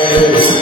Hare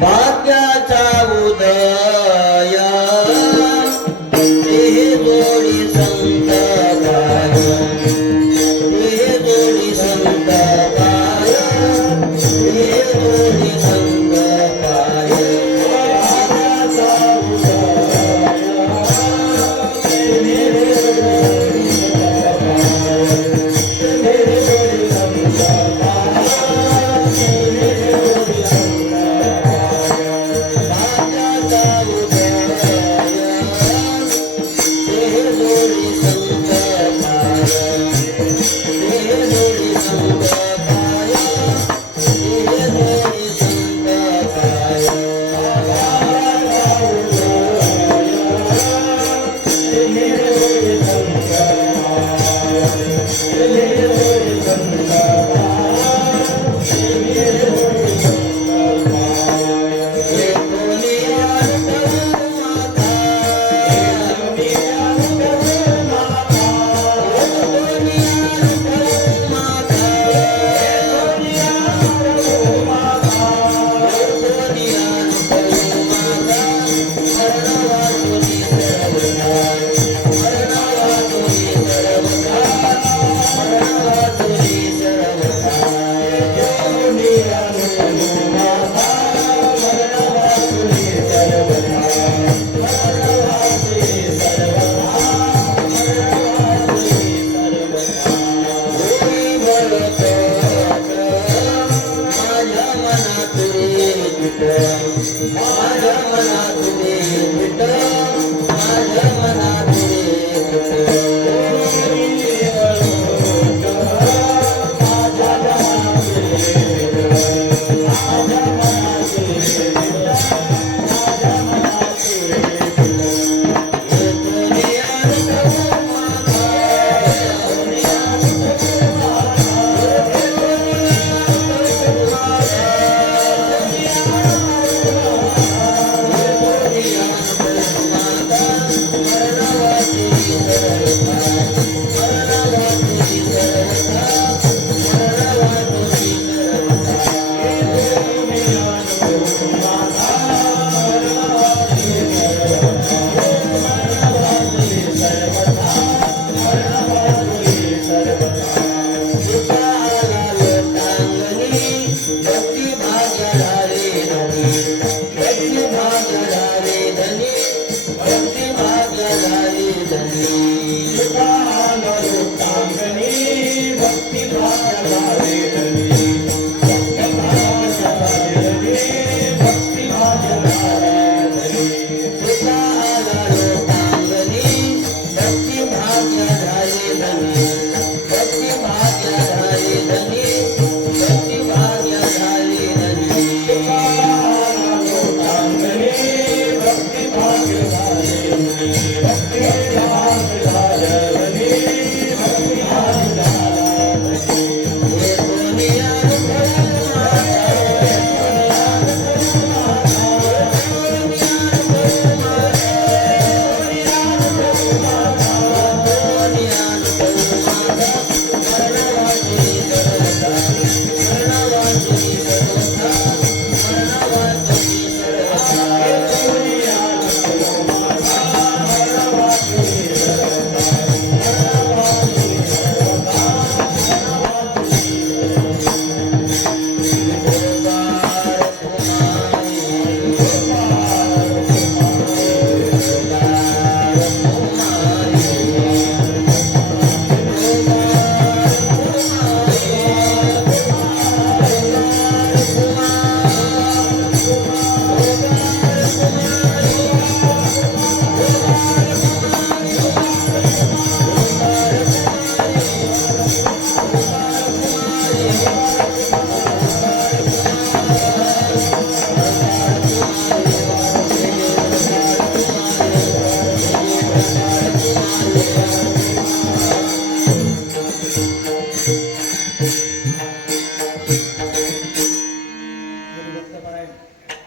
भाग्याचा उदय हे जोडी संत गाय, हे जोडी संत गाय, हे जोडी संत गाय. भाग्याचा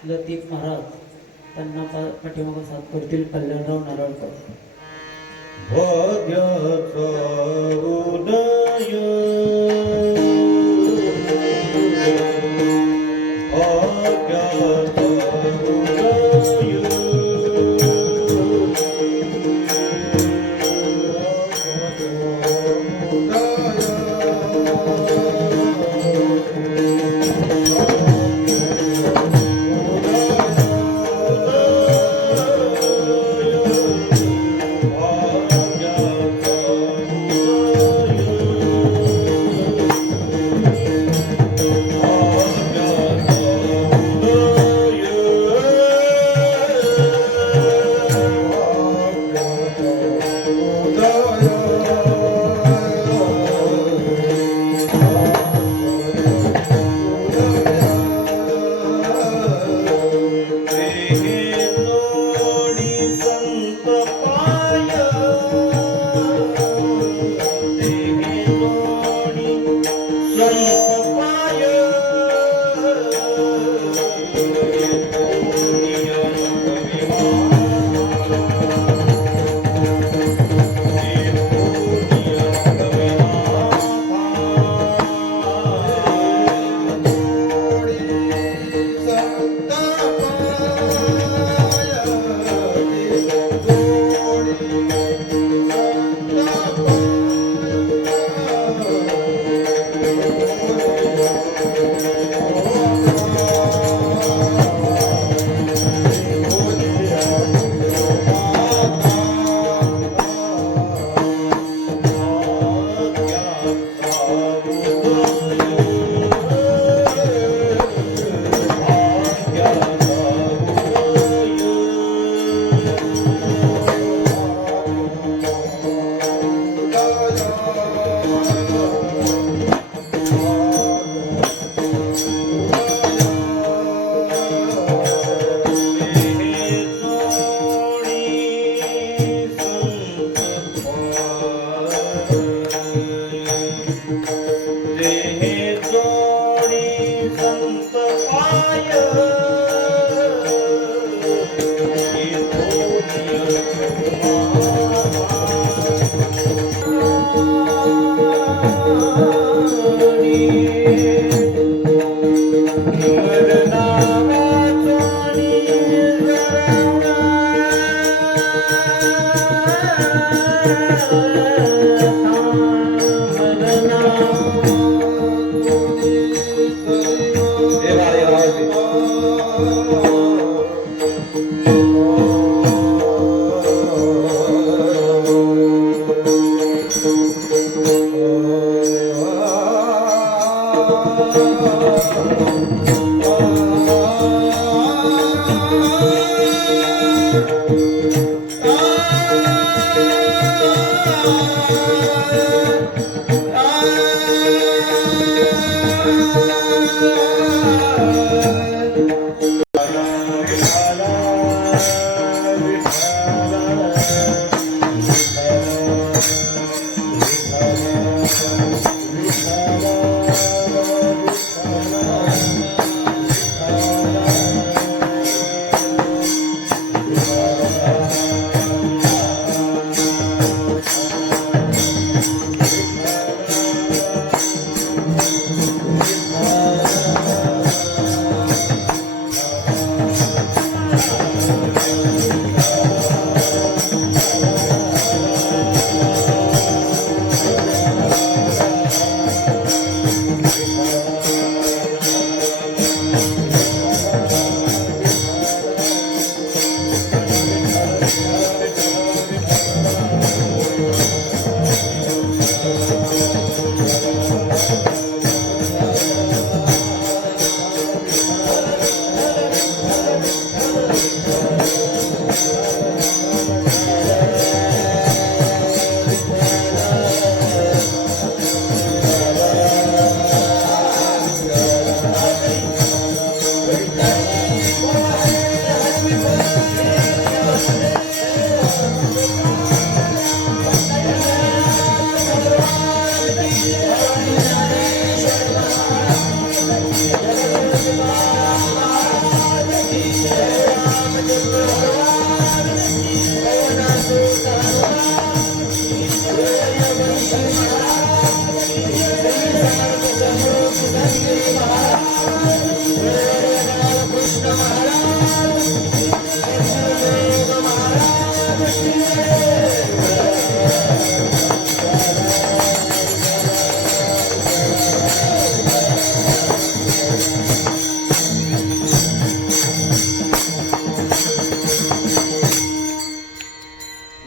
लतीफ महाराज त्यांना पाठीमागं साथ करतील कल्याणराव नारळकर. भाग्याचा उदय भाग्याचा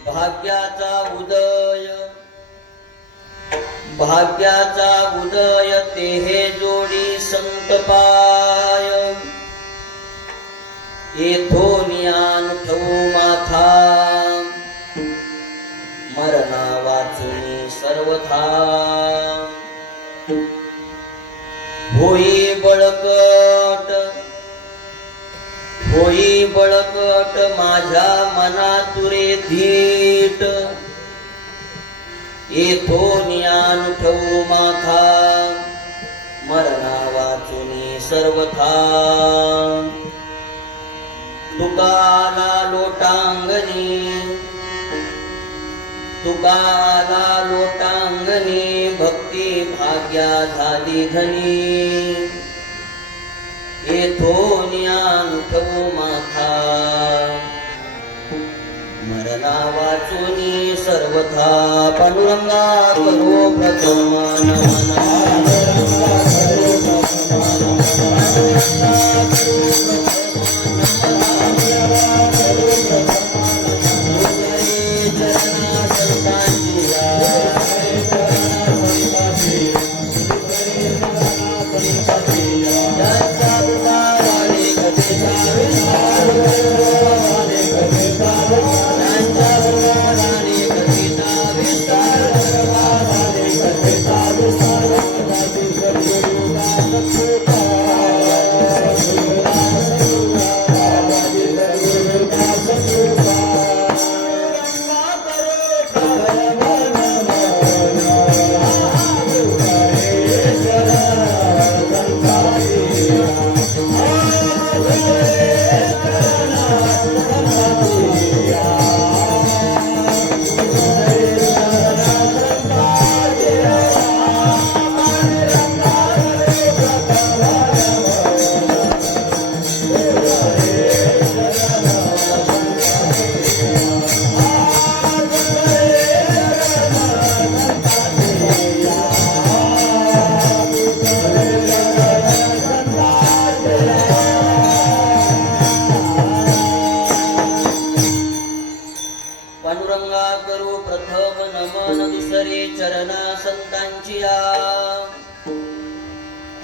भाग्याचा उदय भाग्याचा उदय ते हे जोडी संतपाय येथो ज्ञान ठेवू माथा मरणा वाचुनी सर्वथा होई बळकट माझ्या मना तुरे धीट येथो ज्ञान ठेवू माथा मरणा वाचुनी सर्वथा तुकाला लोटांगणी भक्ती भाग्या झाली धनी येथो ज्ञान ठेवू माथा मरणा वाचुनी सर्वथा पांडुरंगा करो प्रथम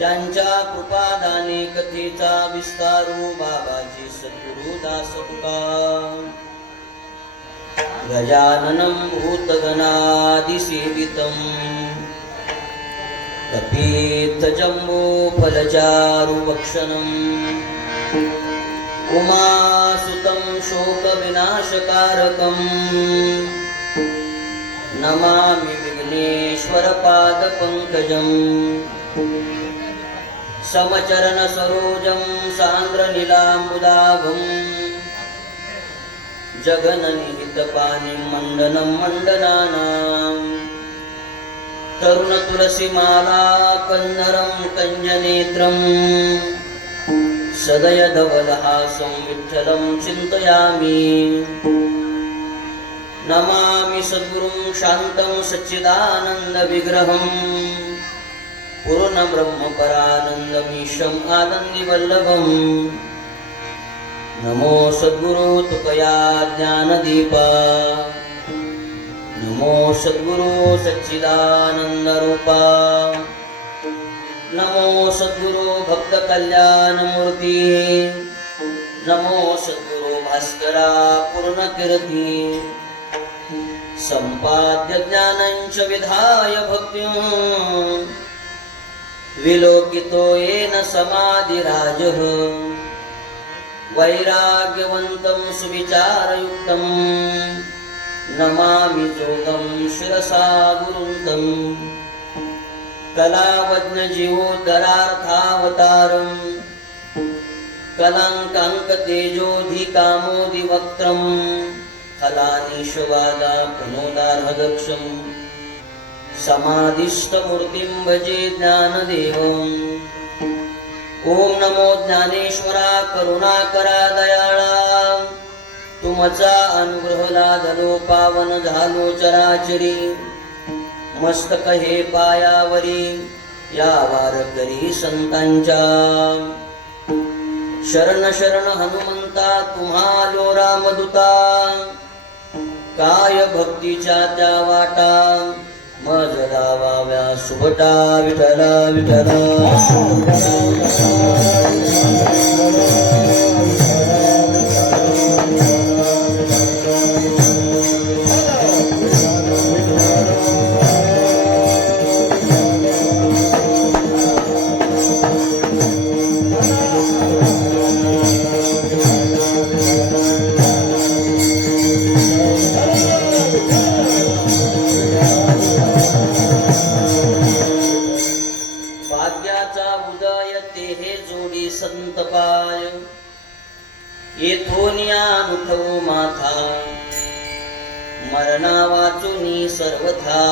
त्यांच्या कृपादाने कथेचा विस्तारू बाबाजी सद्गुरु दास तुका गजाननं भूतगणादिसेवितं कपीतजम्बो फलचारुभक्षणम् उमासुतं शोकविनाशकारकम् नमामि विघ्नेश्वरपादपङ्कजम् समचरणसरोजं सान्द्रनीलाम्बुदाभम् जगन्निहितपाणिं मण्डनं मण्डनानाम् तरुणतुलसीमाला कन्नरं कञ्जनेत्रम् सदयधवलहासं विठ्ठलं चिन्तयामि नमामि सद्गुरुं शान्तं सच्चिदानन्दविग्रहम् पूर्णब्रह्मपरानन्दमीशम् आनन्दिवल्लभम् नमो सद्गुरु तुकया ज्ञानदीपा नमो सद्गुरु सच्चिदानन्दरूपा नमो सद्गुरु भक्तकल्याणमूर्ती नमो सद्गुरु भास्करा पूर्णकीर्ती सम्पाद्य ज्ञानञ्च विधाय भक्त्युं विलोकितो येन समाधिराजः वैराग्यवन्तं सुविचारयुक्तं नमामि जोगं शिरसा गुरुं कलावज्ञजीवोद्धरार्थावतारं कलङ्काङ्कतेजोधिकामोदिवक्त्रं फलानीशवादा पुनोदार्हदक्षं समाधिस्थमूर्तिं भजे ज्ञानदेवम् ॐ नमो ज्ञानेश्वरा करुणाकरा दयाळा तुमचा अनुग्रह लादलो पावन झालो चराचरी मस्तक हे पायावरी या वारकरी संतांच्या शरण शरण हनुमंता तुम्हालो रामदूता काय भक्तीच्या त्या वाटा मज लावाव्या सुभटा विठला विठला संतपाय येथोनिया नुठवो माथा मरणा वाचुनी सर्वथा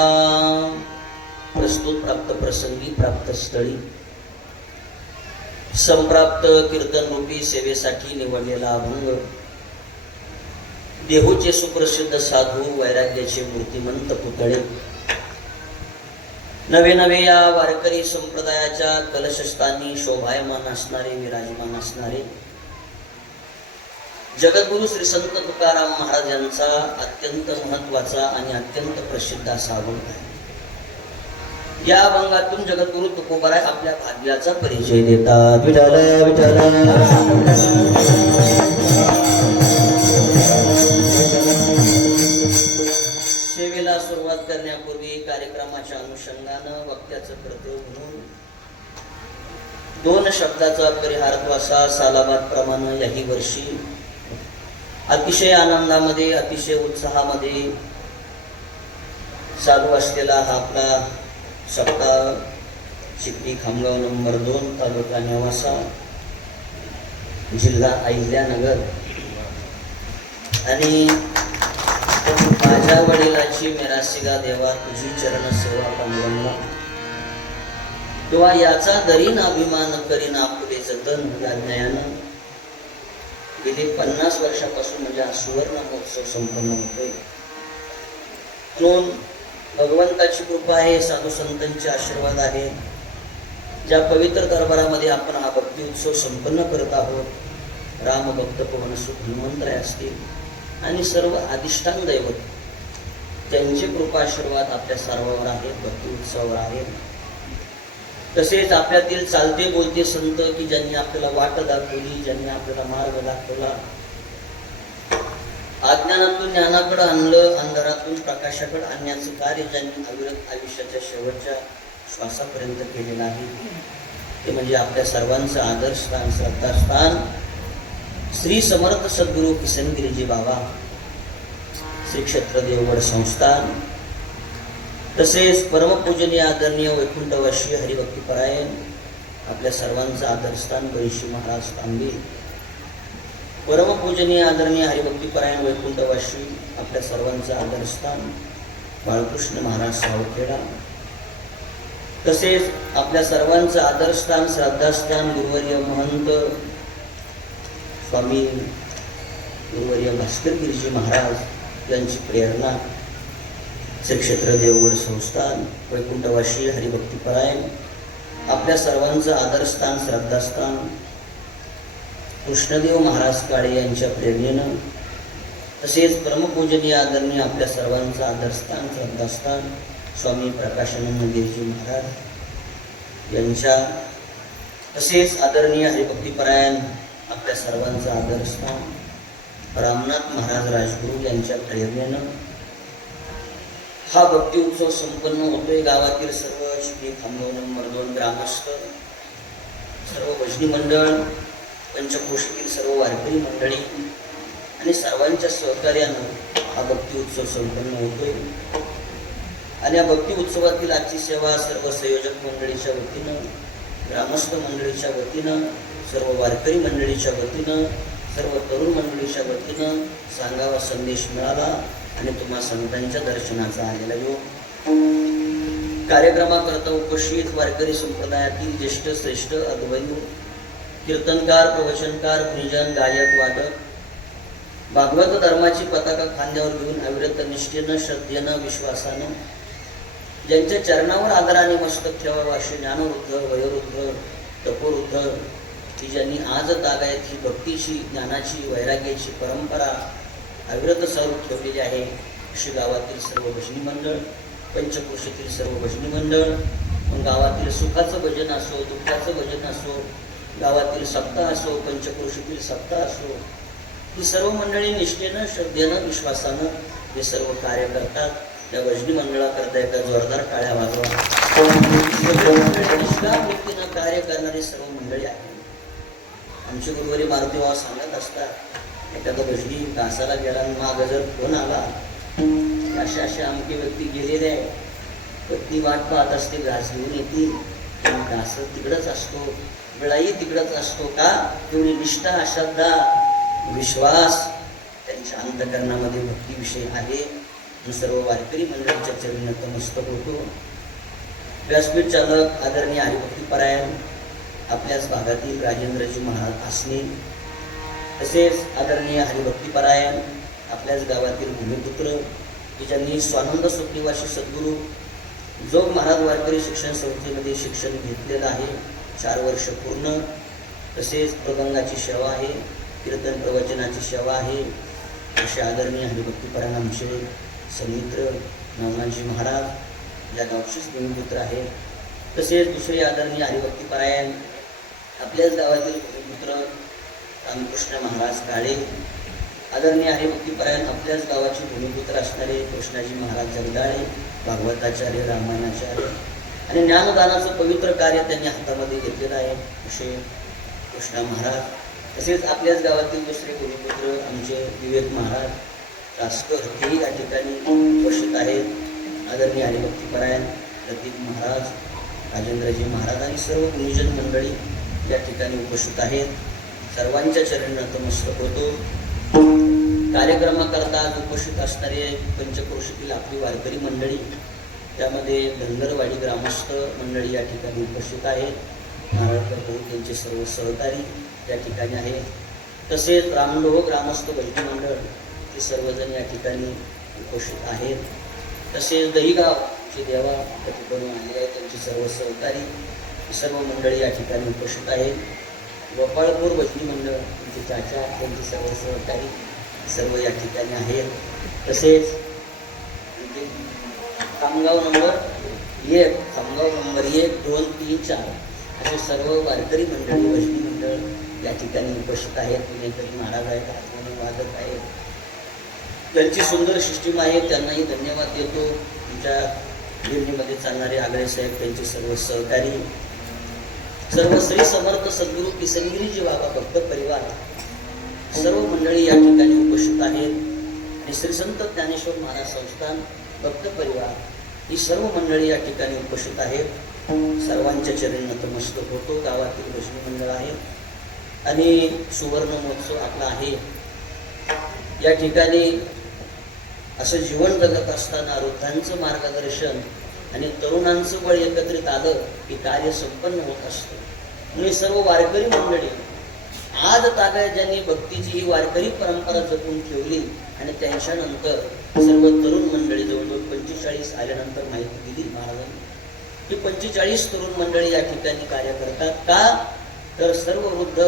प्रस्तुत प्राप्त प्रसंगी प्राप्त स्थळी संप्राप्त कीर्तन रूपी सेवेसाठी निवडलेला अभंग देहूचे सुप्रसिद्ध साधू वैराग्याचे मूर्तिमंत पुतळे नवे नवे या वारकरी संप्रदायाच्या कलशस्थानी शोभायमान असणारे विराजमान असणारे जगद्गुरु श्री संत तुकाराम महाराज यांचा अत्यंत महत्वाचा आणि अत्यंत प्रसिद्ध असा अभंग आहे. या अभंगातून जगद्गुरु तुकोबाराय आपल्या भाग्याचा परिचय देतात. विठ्ठल विठ्ठल सेवेला सुरुवात करण्यापूर्वी कार्यक्रमाच्या अनुषंगानं वक्त्याचं कर्तव्य म्हणून 2 शब्दाचा परिहारत्व असा सालाबाद प्रमाणे याही वर्षी अतिशय आनंदामध्ये अतिशय उत्साहामध्ये चालू असलेला हा आपला सप्ताह चिखली खामगाव नंबर 2 तालुका नेवासा जिल्हा अहिल्यानगर आणि माझ्या वडिलांची मेरासिगा देवा तुझी चरण सेवा पांडुरंगा तेव्हा याचा दरीन अभिमान करीन आपले जतन या ज्ञानानं गेली 50 वर्षापासून म्हणजे हा सुवर्ण महोत्सव संपन्न होतोय. म्हणून भगवंताची कृपा आहे, साधू संतांचे आशीर्वाद आहे. ज्या पवित्र दरबारामध्ये आपण हा भक्ती उत्सव संपन्न करत आहोत, रामभक्त पवन सुख हनुमंतराय असतील आणि सर्व अधिष्ठान दैवत त्यांचे कृपा आशीर्वाद आपल्या सर्वांवर आहेत, भक्ती उत्सवावर आहेत. तसेच आपल्यातील चालते बोलते संत की ज्यांनी आपल्याला वाट दाखवली, ज्यांनी आपल्याला मार्ग दाखवला, अज्ञानातून ज्ञानाकडे आणलं, अंधारातून प्रकाशाकडे आणण्याचं कार्य ज्यांनी अविरत आयुष्याच्या शेवटच्या श्वासापर्यंत केलेलं आहे, ते म्हणजे आपल्या सर्वांचं आदर्शस्थान, श्रद्धास्थान श्री समर्थ सद्गुरू किसनगिरीजी बाबा, श्री क्षेत्र देवगड संस्थान, तसेच परमपूजनीय आदरणीय वैकुंठवासी हरिभक्तीपरायण आपल्या सर्वांचं आदरस्थान बळीशी महाराज तांबे, परमपूजनीय आदरणीय हरिभक्तीपरायण वैकुंठवासी आपल्या सर्वांचं आदरस्थान बाळकृष्ण महाराज सावखेडा, तसेच आपल्या सर्वांचं आदरस्थान श्रद्धास्थान गुरुवर्य महंत स्वामी गुरुवर्य भास्करगिरीजी महाराज यांची प्रेरणा श्री क्षेत्र देवगड संस्थान वैकुंठवासी हरिभक्तीपरायण आपल्या सर्वांचं आदरस्थान श्रद्धास्थान कृष्णदेव महाराज काळे यांच्या प्रेरणेनं, तसेच परमपूजनीय आदरणीय आपल्या सर्वांचं आदरस्थान श्रद्धास्थान स्वामी प्रकाशानंद गिरीजी महाराज यांच्या, तसेच आदरणीय हरिभक्तीपरायण आपल्या सर्वांचं आदरस्थान रामनाथ महाराज राजगुरू यांच्या प्रेरणेनं हा भक्ती उत्सव संपन्न होतोय. गावातील सर्व चिखली खांबवण नंबर 2 ग्रामस्थ, सर्व भजनी मंडळ, पंचक्रोशीतील सर्व वारकरी मंडळी आणि सर्वांच्या सहकार्यानं हा भक्ती उत्सव संपन्न होतोय. आणि या भक्ती उत्सवातील आजची सेवा सर्व संयोजक मंडळीच्या वतीनं, ग्रामस्थ मंडळीच्या वतीनं, सर्व वारकरी मंडळीच्या वतीनं, सर्व तरुण मंडळीच्या वतीनं सांगावा संदेश मिळाला आणि तुम्हा संतांच्या दर्शनाचा आलेला योग. कार्यक्रमाकरता उपस्थित वारकरी संप्रदायातील ज्येष्ठ श्रेष्ठ अद्वैत कीर्तनकार, प्रवचनकार, गुणीजन, गायक, वादक, भागवत धर्माची पताका खांद्यावर घेऊन अविरत निष्ठेनं, श्रद्धेनं, विश्वासानं ज्यांच्या चरणावर आदराने मस्तक ठेवावं असे ज्ञानवृद्ध, वयोवृद्ध, तपोवृद्ध की ज्यांनी आज तागायत ही भक्तीची, ज्ञानाची, वैराग्याची परंपरा अविरत चालू ठेवलेली आहे, अशी गावातील सर्व भजनी मंडळ, पंचक्रोशीतील सर्व भजनी मंडळ, मग गावातील सुखाचं भजन असो, दुःखाचं भजन असो, गावातील सप्ताह असो, पंचक्रोशीतील सप्ताह असो, ही सर्व मंडळी निष्ठेनं, श्रद्धेनं, विश्वासानं हे सर्व कार्य करतात. या भजनी मंडळाकरता एका जोरदार टाळ्या वाजवा. निष्काम वृत्तीनं कार्य करणारी सर्व मंडळी आहेत. आमचे गुरुवारी मारुतीबाबा सांगत असतात, एखादा भजनी घासाला गेला आणि मागं जर फोन आला, अशा अशा अमके व्यक्ती गेलेले आहे, पत्नी वाट पाहत असते, घास घेऊन येतील, घास तिकडंच असतो, वेळाही तिकडंच असतो. का? तेवढी निष्ठा, श्रद्धा, विश्वास त्यांच्या अंतकरणामध्ये भक्तीविषयी आहे. सर्व वारकरी मंडळीच्या चरणी नतमस्तक होतो. व्यासपीठ चालक आदरणीय हरिभक्तीपरायण आपल्याच भागातील राजेंद्रजी महाराज आसने, तसेच आदरणीय हरिभक्तीपरायण आपल्याच गावातील भूमिपुत्र की ज्यांनी स्वानंद सुखनिवासी सद्गुरू जोग महाराज वारकरी शिक्षण संस्थेमध्ये शिक्षण घेतलेलं आहे, 4 वर्ष पूर्ण. तसेच प्रबंगाची सेवा आहे, कीर्तन प्रवचनाची सेवा आहे, असे आदरणीय हरिभक्तीपरायण आमचे समित्र नामनाजी महाराज या गावचेच भूमिपुत्र आहेत. तसेच दुसरे आदरणीय हरिभक्तीपरायण आपल्याच गावातील भूमिपुत्र रामकृष्ण महाराज काळे, आदरणीय हरिभक्तीपरायण आपल्याच गावाचे भूमिपुत्र असणारे कृष्णाजी महाराज जगदाळे, भागवताचार्य, रामायणाचार्य आणि ज्ञानदानाचं पवित्र कार्य त्यांनी हातामध्ये घेतलेलं आहे, असे कृष्णा महाराज. तसेच आपल्याच गावातील दुसरे भूमिपुत्र आमचे विवेक महाराज रासकर हेही या ठिकाणी उपस्थित आहेत. आदरणीय हरिभक्तीपरायण प्रतीक महाराज, राजेंद्रजी महाराज आणि सर्व गुणीजन मंडळी या ठिकाणी उपस्थित आहेत. सर्वांच्या चरणी नतमस्तक होतो. कार्यक्रमाकरता आज उपस्थित असणारे पंचक्रोशीतील आपली वारकरी मंडळी, त्यामध्ये धनगरवाडी ग्रामस्थ मंडळी या ठिकाणी उपस्थित आहेत. नारळकर भाऊ त्यांचे सर्व सहकारी या ठिकाणी आहेत. तसेच रामलोह ग्रामस्थ भजनी मंडळ ते सर्वजण या ठिकाणी उपस्थित आहेत. तसेच दहीगावचे देवा त्या ठिकाणी आलेले आहेत, त्यांची सर्व सहकारी सर्व मंडळी या ठिकाणी उपस्थित आहेत. गोपाळपूर भजनी मंडळ त्यांचे चाचा, त्यांचे सर्व सहकारी सर्व या ठिकाणी आहेत. तसेच कामगाव नंबर एक खामगाव नंबर 1, 2, 3, 4 असे सर्व वारकरी मंडळी भजनी मंडळ या ठिकाणी उपस्थित आहेत. पुणेकरी महाराज आहेत, हार्मोनियम वादक आहेत, त्यांची सुंदर सिस्टीम आहे. त्यांनाही धन्यवाद देतो. तुमच्या गिरणीमध्ये चालणारे आगळे साहेब, त्यांचे सर्व सहकारी, सर्व श्री समर्थ सद्गुरू किसनगिरीजी बाबा भक्त परिवार, सर्व मंडळी या ठिकाणी उपस्थित आहेत. आणि श्री संत ज्ञानेश्वर महाराज संस्थान भक्त परिवार ही सर्व मंडळी या ठिकाणी उपस्थित आहेत. सर्वांच्या चरणी नतमस्तक होतो. गावातील भजनी मंडळ आहे आणि सुवर्ण महोत्सव आपला आहे. या ठिकाणी असं जीवन जगत असताना वृद्धांचं मार्गदर्शन आणि तरुणांचं बळ एकत्रित आलं की कार्य संपन्न होत असतं. म्हणून सर्व वारकरी मंडळी आज ताब्यात ज्यांनी भक्तीची ही वारकरी परंपरा जपून ठेवली आणि त्यांच्यानंतर सर्व तरुण मंडळी जवळजवळ 45 आल्यानंतर माहिती दिली महाराजांनी की 45 तरुण मंडळी या ठिकाणी कार्य करतात. का तर सर्व वृद्ध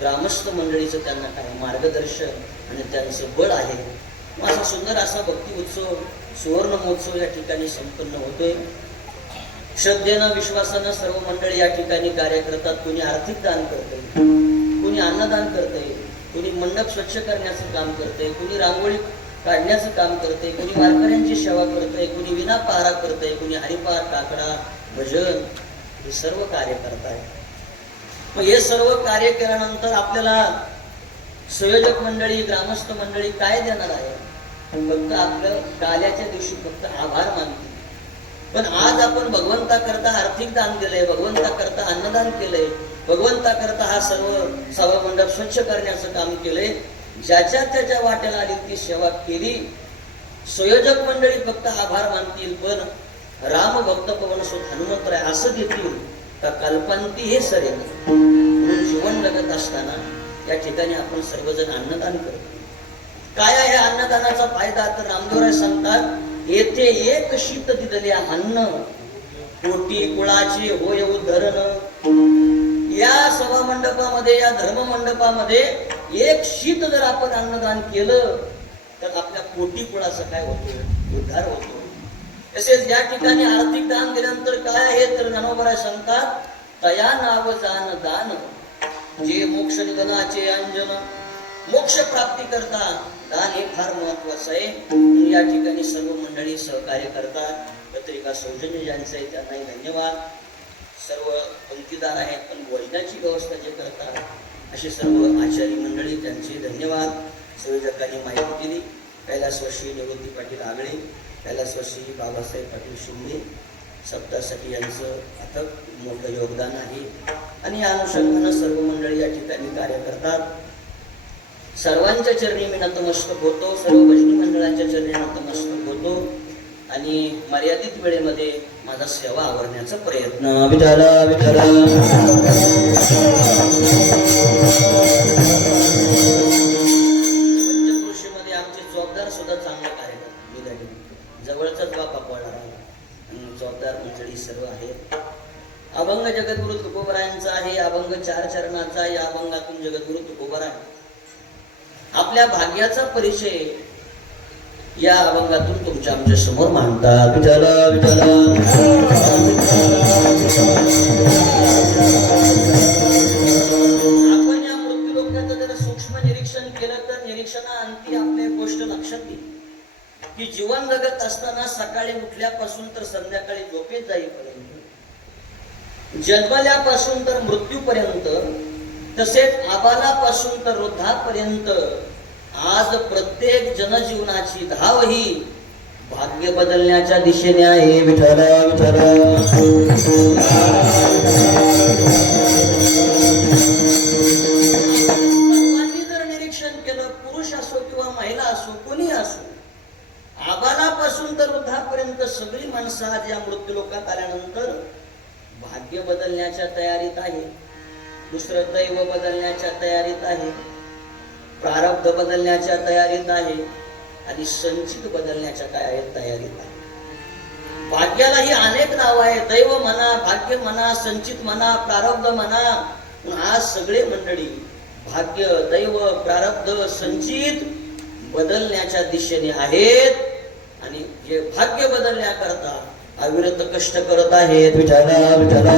ग्रामस्थ मंडळीचं त्यांना काय मार्गदर्शन आणि त्यांचं बळ आहे. मग असा सुंदर असा भक्ती उत्सव सुवर्ण महोत्सव या ठिकाणी संपन्न होतोय. श्रद्धेनं विश्वासानं सर्व मंडळी या ठिकाणी कार्य करतात. कोणी आर्थिक दान करते, कोणी अन्नदान करते, कोणी मंडप स्वच्छ करण्याचं काम करते, कोणी रांगोळी काढण्याचं काम करते, कोणी वारकऱ्यांची सेवा करते, कोणी विना पहारा करते, कोणी हरिपाठ काकडा भजन हे सर्व कार्य करताय. मग हे सर्व कार्य केल्यानंतर आपल्याला संयोजक मंडळी ग्रामस्थ मंडळी काय देणार आहे? फक्त आपलं काल्याच्या दिवशी फक्त आभार मानते. पण आज आपण भगवंता करता आर्थिक दान दिलंय, भगवंता करता अन्नदान केलंय, भगवंता करता हा सर्व सभा मंडप स्वच्छ करण्याचं काम केलंय. ज्याच्या त्याच्या वाट्याला आली ती सेवा केली. संयोजक मंडळी फक्त आभार मानतील, पण राम भक्त पवन सुत हनुमंतराय असं देतील का कल्पांती हे सरेल. म्हणून जीवन जगत असताना या ठिकाणी आपण सर्वजण अन्नदान करतो. काय आहे अन्नदानाचा फायदा? तर रामदेवराय सांगतात, येथे एक शीत दिलेले अन्न कोटी कुळाचे होय उद्धरण. या सभा मंडपामध्ये या धर्म मंडपामध्ये एक शीत जर आपण अन्नदान केलं तर आपल्या कोटी कुळाचं काय होतो? उद्धार होतो. तसेच या ठिकाणी आर्थिक दान दिल्यानंतर काय आहे तर ज्ञानोबराय सांगतात, तया नाव जान दान जे मोक्ष निधनाचे अंजन. मोक्ष प्राप्ती करता दान हे फार महत्वाचं आहे. या ठिकाणी सर्व मंडळी सहकार्य करतात. पत्रिका सौजन्य ज्यांचं आहे त्यांनाही धन्यवाद. सर्व पंक्तीदार आहेत पण भोजनाची व्यवस्था जे करतात असे सर्व आचार्य मंडळी त्यांचे धन्यवाद. संयोजकांनी माहिती दिली. कैलासवासी निवृत्ती पाटील आगळे, कैलासवासी बाबासाहेब पाटील शिंदे, सप्तासाठी यांचं अथक मोठं योगदान आहे. आणि या अनुषंगानं सर्व मंडळी या ठिकाणी कार्य करतात. सर्वांच्या चरणी मी नतमस्तक होतो. सर्व भजनी मंडळांच्या चरणी नतमस्तक होतो आणि मर्यादित वेळेमध्ये माझा सेवा आवरण्याचा प्रयत्न. विठाला विठाला. पंचकृषीमध्ये आमचे जबाबदार सुद्धा चांगलं कार्य करतात. जवळचाच बापा पडणार आणि जबाबदार मंडळी सर्व आहेत. अभंग जगद्गुरु तुकोबरायांचा आहे. अभंग 4 चरणाचा आहे. या अभंगातून जगद्गुरु तुकोबराय आपल्या भाग्याचा परिचय या अभंगातून तुमच्या आमच्या समोर मांडतात. विठ्ठल विठ्ठल. आपण या मृत्यू लोकांचं जर सूक्ष्म निरीक्षण केलं तर निरीक्षणाअंती आपल्या गोष्ट लक्षात येईल की जीवन जगत असताना सकाळी उठल्यापासून तर संध्याकाळी झोपेत जाईपर्यंत, जन्मल्यापासून तर मृत्यूपर्यंत, तसेच आबालापासून तर वृद्धापर्यंत आज प्रत्येक जनजीवनाची धाव ही भाग्य बदलण्याच्या दिशेने आहे. विठ्ठल विठ्ठल. सर्वांनी जर निरीक्षण केलं, पुरुष असो किंवा महिला असो, कोणी असो, आबालापासून तर वृद्धापर्यंत सगळी माणसं आज या मृत्यू लोकात आल्यानंतर भाग्य बदलण्याच्या तयारीत आहे. दुसरं दैव बदलण्याच्या तयारीत आहे, प्रारब्ध बदलण्याच्या तयारीत आहे आणि संचित बदलण्याच्या तयारीत आहे. भाग्यालाही अनेक नाव आहे. दैव म्हणा, भाग्य म्हणा, संचित म्हणा, प्रारब्ध म्हणा. आज सगळे मंडळी भाग्य, दैव, प्रारब्ध, संचित बदलण्याच्या दिशेने आहेत. आणि हे भाग्य बदलण्याकरता अविरत कष्ट करत आहेत. विठाला विठाला.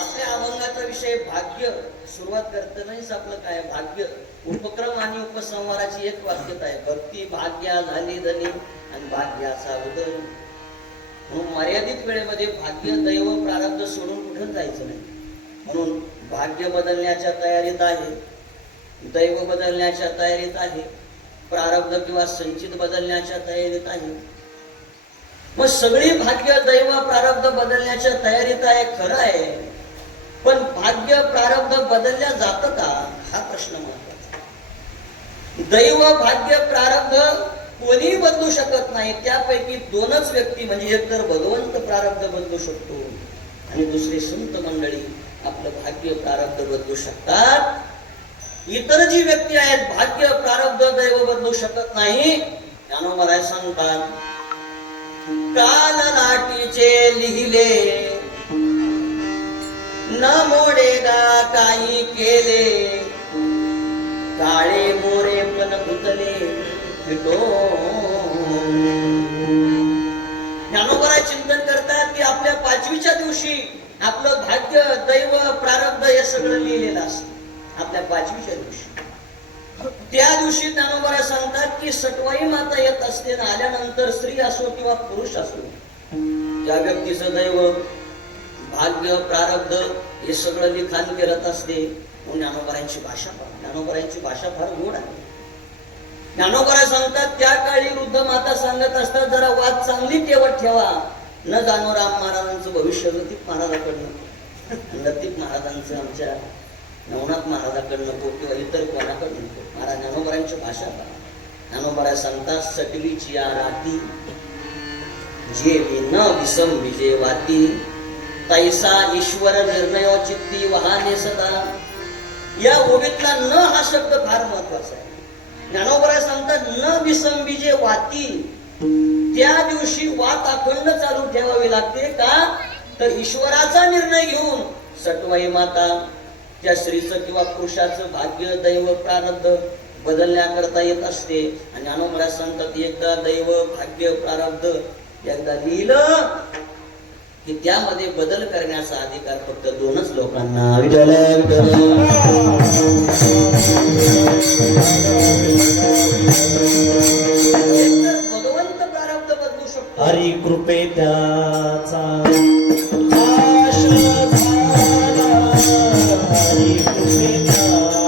आपल्या अभंगाचा विषय भाग्य. सुरुवात करतानाच आपलं काय भाग्य. उपक्रम आणि उपसंहाराची एक वाक्यता आहे. भक्ती भाग्या झाली धनी आणि भाग्याचा उदय. म्हणून मर्यादित वेळेमध्ये भाग्य दैव प्रारब्ध सोडून कुठं जायचं नाही. म्हणून भाग्य बदलण्याच्या तयारीत आहे, दैव बदलण्याच्या तयारीत आहे, प्रारब्ध किंवा संचित बदलण्याच्या तयारीत आहे. मग सगळी भाग्य दैव प्रारब्ध बदलण्याच्या तयारीत आहे, खरं आहे. पण भाग्य प्रारब्ध बदलल्या जातं का, हा प्रश्न महत्वाचा. दैव भाग्य प्रारब्ध कोणीही बदलू शकत नाही. त्यापैकी दोनच व्यक्ती म्हणजे एक तर भगवंत प्रारब्ध बदलू शकतो आणि दुसरी संत मंडळी आपलं भाग्य प्रारब्ध बदलू शकतात. इतर जी व्यक्ती आहेत भाग्य प्रारब्ध दैव बदलू शकत नाही. ज्ञानोबा महाराज सांगतात, काल लाटीचे लिहिले न मोडेगा काही केले, काळे मोरे पण भुतले भेटो. ज्ञानोबा चिंतन करतात की आपल्या 5वीच्या दिवशी आपलं भाग्य दैव प्रारब्ध हे सगळं लिहिलेलं असतं. आपल्या 5वीच्या दिवशी, त्या दिवशी ज्ञानोबा सांगतात की सटवाई माता येत असते. आल्यानंतर स्त्री असो किंवा पुरुष असो, त्या व्यक्तीचं दैव भाग्य प्रारब्ध हे सगळं लिखाण करत असते. ज्ञानोबारांची भाषा, ज्ञानोबारांची भाषा फार गोड आहे. ज्ञानोबा सांगतात त्या काळी वृद्ध माता सांगत असतात, जरा वाद चांगली ठेवत ठेवा. न जाणो राम महाराजांचं भविष्य लतीफ महाराजाकडनं, लतीफ महाराजांचं आमच्या नवनाथ महाराजाकडनं नको किंवा इतर कोणाकडनं नको. महाराज ज्ञानोबारांची भाषा पहा. ज्ञानोबा सांगतात, सटवीची या राती जे न विसम विजे वाती, तैसा ईश्वर निर्णयो चित्ती वहाने सदा. या ओवीतला न हा शब्द फार महत्वाचा आहे. ज्ञानोबा सांगतात न विसम विजे वाती. त्या दिवशी वात अखंड चालू ठेवावी लागते. का तर ईश्वराचा निर्णय घेऊन सटवाई माता त्या स्त्रीचं किंवा पुरुषाचं भाग्य दैव प्रारब्ध बदलण्याकरता येत असते. आणि ज्ञानोबा सांगतात, एकदा दैव भाग्य प्रारब्ध एकदा लिहिलं की त्यामध्ये बदल करण्याचा अधिकार फक्त दोनच लोकांना. भगवंत प्रारब्ध बदलू शकतो. हरी कृपे त्याचा हरी कृपे त्याचा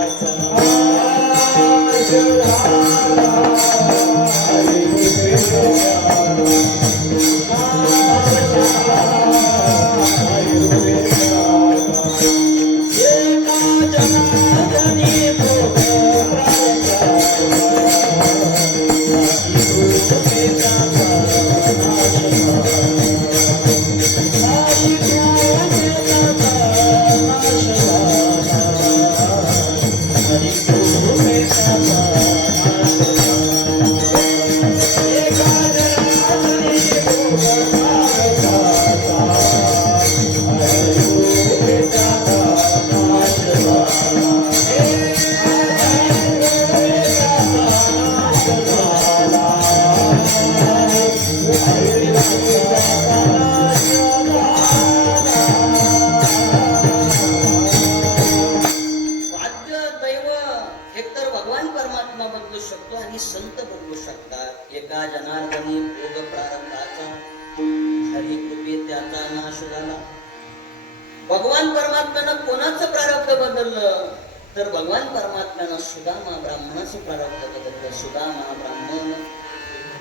भगवान परमात्म्यानं कोणाचं प्रारब्ध बदललं तर भगवान परमात्म्यानं सुदामा ब्राह्मणाचं प्रारब्ध बदललं. सुदामा ब्राह्मण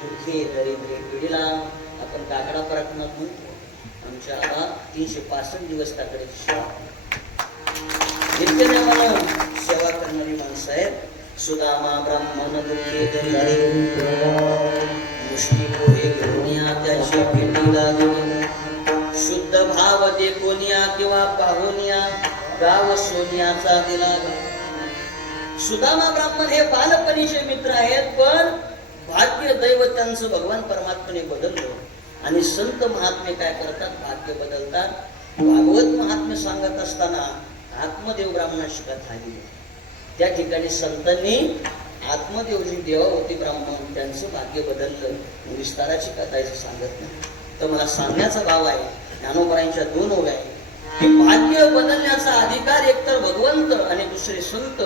दुःखे दरिद्रे पिढीला आपण काकडा प्रार्थनात म्हणतो. आमच्या आबा 365 दिवस काकड्याची सेवा नित्यनेमानं सेवा करणारी माणसं आहेत. सुदामा ब्राह्मण दुःखे दरिद्रे मुष्टी पोहे घेऊन या त्याची भेटीला गेले. शुद्ध भाव दे कोनिया किंवा पाहुनिया गाव सोनियाचा दिला. सुदामा ब्राह्मण हे बालपणीचे मित्र आहेत, पण भाग्य दैव त्यांचं भगवान परमात्म्याने बदललं. आणि संत महात्मे काय करतात, भाग्य बदलतात. भागवत महात्म्य सांगत असताना आत्मदेव ब्राह्मणाशी कथा आली. त्या ठिकाणी संतांनी आत्मदेव जी देवा होती ब्राह्मण त्यांचं भाग्य बदललं. विस्ताराची कथा आहे सांगत नाही, तर मला सांगण्याचा भाव आहे. ज्ञानोबरांच्या 2 ओव्या आहे की भाग्य बदलण्याचा अधिकार एकतर भगवंत आणि दुसरे संत.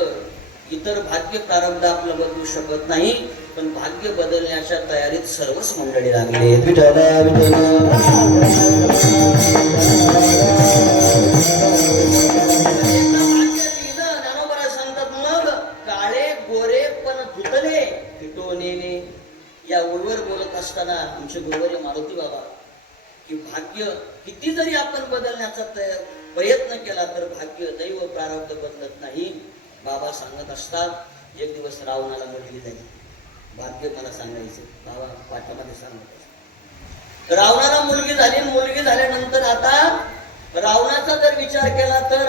इतर भाग्य प्रारब्ध आपलं बदलू शकत नाही, पण भाग्य बदलण्याच्या तयारीत सर्वच मंडळी लागले. विठ्ठला या ओळीवर बोलत असताना आमचे गुरुवारी मारुती बाबा की भाग्य किती जरी आपण बदलण्याचा प्रयत्न केला तर भाग्य दैव प्रारब्ध बदलत नाही. बाबा सांगत असतात एक दिवस रावणाला मुलगी झाली. भाग्य मला सांगायचे बाबा पाठामध्ये सांगत असतात. रावणाला मुलगी झाली. मुलगी झाल्यानंतर आता रावणाचा जर विचार केला तर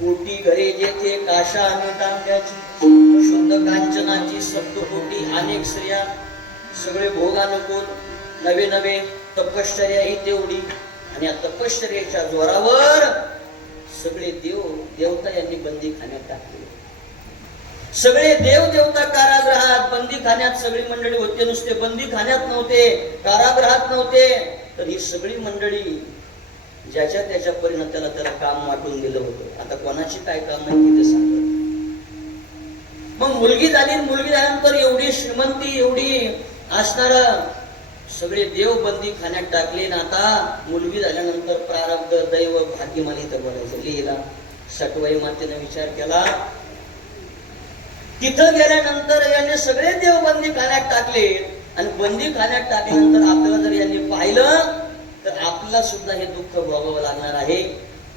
कोटी घरे जेथे काशा आणि तांब्याची शुद्ध कांचनाची सप्तकोटी अनेक स्त्रिया सगळे भोगानुकूल नवे नवे तपश्चर्या ही तेवढी. आणि या तपश्चर्याच्या जोरावर सगळे देव देवता यांनी बंदी खाण्यात टाकले. सगळे देव देवता कारागृहात बंदी खाण्यात सगळी मंडळी होते. नुसते बंदी खाण्यात नव्हते, कारागृहात नव्हते, तर ही सगळी मंडळी ज्याच्या त्याच्या परीने त्याला काम वाटून दिलं होतं. आता कोणाची काय काम नाही ते सांगत. मग मुलगी झाली. मुलगी झाल्यानंतर एवढी श्रीमंती एवढी असणार सगळे देव बंदी खाण्यात टाकले. ना आता मुलगी झाल्यानंतर प्रारब्ध दैव भाग्य मला इथं बोलायचं लिहिला. सटवाई मातेने विचार केला. तिथं गेल्यानंतर यांनी सगळे देव बंदी खाण्यात टाकले आणि बंदी खाण्यात टाकल्यानंतर आपल्याला जर यांनी पाहिलं तर आपल्याला सुद्धा हे दुःख भोगावं लागणार आहे.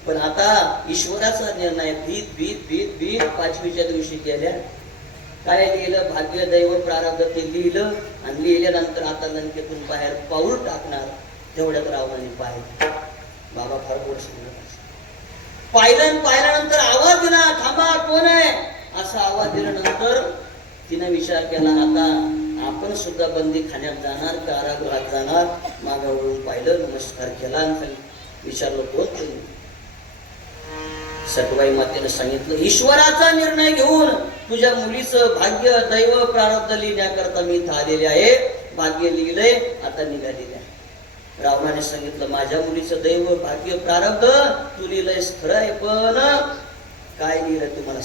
पण आता ईश्वराचा निर्णय भीत भीत भीत भीत 5वीच्या दिवशी केल्या. काय लिहिलं भाग्य दैव प्रारब्ध ते लिहिलं आणि लिहिल्यानंतर आता लंकेतून बाहेर पाऊल टाकणार तेवढ्यात रावणाने पाहिलं. बाबा फार गोड सांगत पाहिल्यानंतर आवाज दिला थांबा कोण आहे असा आवाज दिल्यानंतर तिने विचार केला आता आपण सुद्धा बंदी खाण्यात जाणार कारागृहात जाणार. मागे वळून पाहिलं नमस्कार केला आणि विचारलं कोण तुम्ही. सटवाई मातेने सांगितलं ईश्वराचा निर्णय घेऊन तुझ्या मुलीचं भाग्य दैव प्रारब्ध लिहिण्याकरता मी इथं आलेले आहे. भाग्य लिहिलंय आता निघालेले आहे. रावणाने सांगितलं माझ्या मुलीचं दैव भाग्य प्रारब्ध तू लिहिलंयस खरं आहे, पण काय लिहिलंय तुम्हाला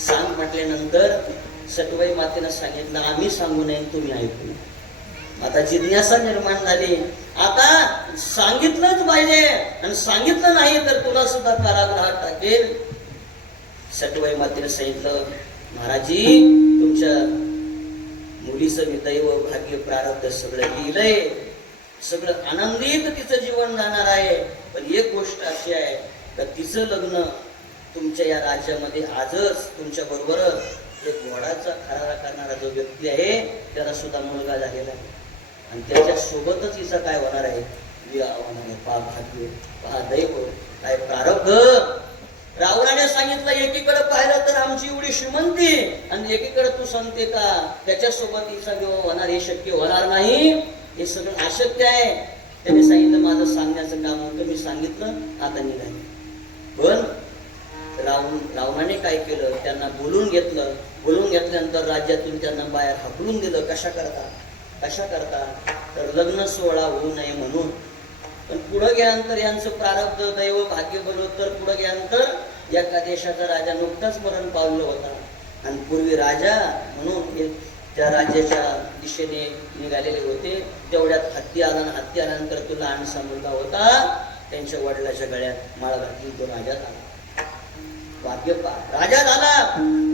सांग म्हटल्यानंतर सटवाई मातेनं सांगितलं आम्ही सांगू नये तुम्ही ऐकू. आता जिज्ञासा निर्माण झाली. आता सांगितलंच पाहिजे आणि सांगितलं नाही तर तुला सुद्धा कारागृहात टाकेल. सटवाई मातेने सांगितलं महाराजी तुमच्या मुलीचं मी दैव भाग्य प्रारब्ध सगळं लिहिलंय. सगळं आनंदीत तिचं जीवन जाणार आहे. पण एक गोष्ट अशी आहे का तिचं लग्न तुमच्या या राज्यामध्ये आजच तुमच्या बरोबरच एक घोडाचा खरारा करणारा जो व्यक्ती आहे त्याला सुद्धा मुलगा झालेला आहे आणि त्याच्या सोबतच हिचा काय होणार आहे विवाह होणार आहे. पहा भाग्य पहा दैव काय प्रारब्ध. रावणाने सांगितलं एकीकडे पाहिलं तर आमची एवढी श्रीमंती आणि एकीकडे तू सांगते का त्याच्यासोबत हिचा विवाह होणार हे शक्य होणार नाही. हे सगळं अशक्य आहे. त्याने सांगितलं माझं सांगण्याचं काम होतं मी सांगितलं आता निघाले. पण रावणाने काय केलं त्यांना बोलून घेतलं. बोलून घेतल्यानंतर राज्यातून त्यांना बाहेर हाकलून दिलं. कशा करता तर लग्न सोहळा होऊ नये म्हणून. पण पुढे गेल्यानंतर यांचं प्रारब्ध दैव भाग्य बोलवत तर पुढे गेल्यानंतर एका देशाचा राजा नुकताच मरण पावलं होता आणि पूर्वी राजा म्हणून त्या राज्याच्या दिशेने निघालेले होते. तेवढ्यात हत्ती आला आणि हत्ती आल्यानंतर तो लहानसा मुलगा होता त्यांच्या वडिलाच्या गळ्यात माळ घातली. तो राजा झाला. भाग्य राजा झाला.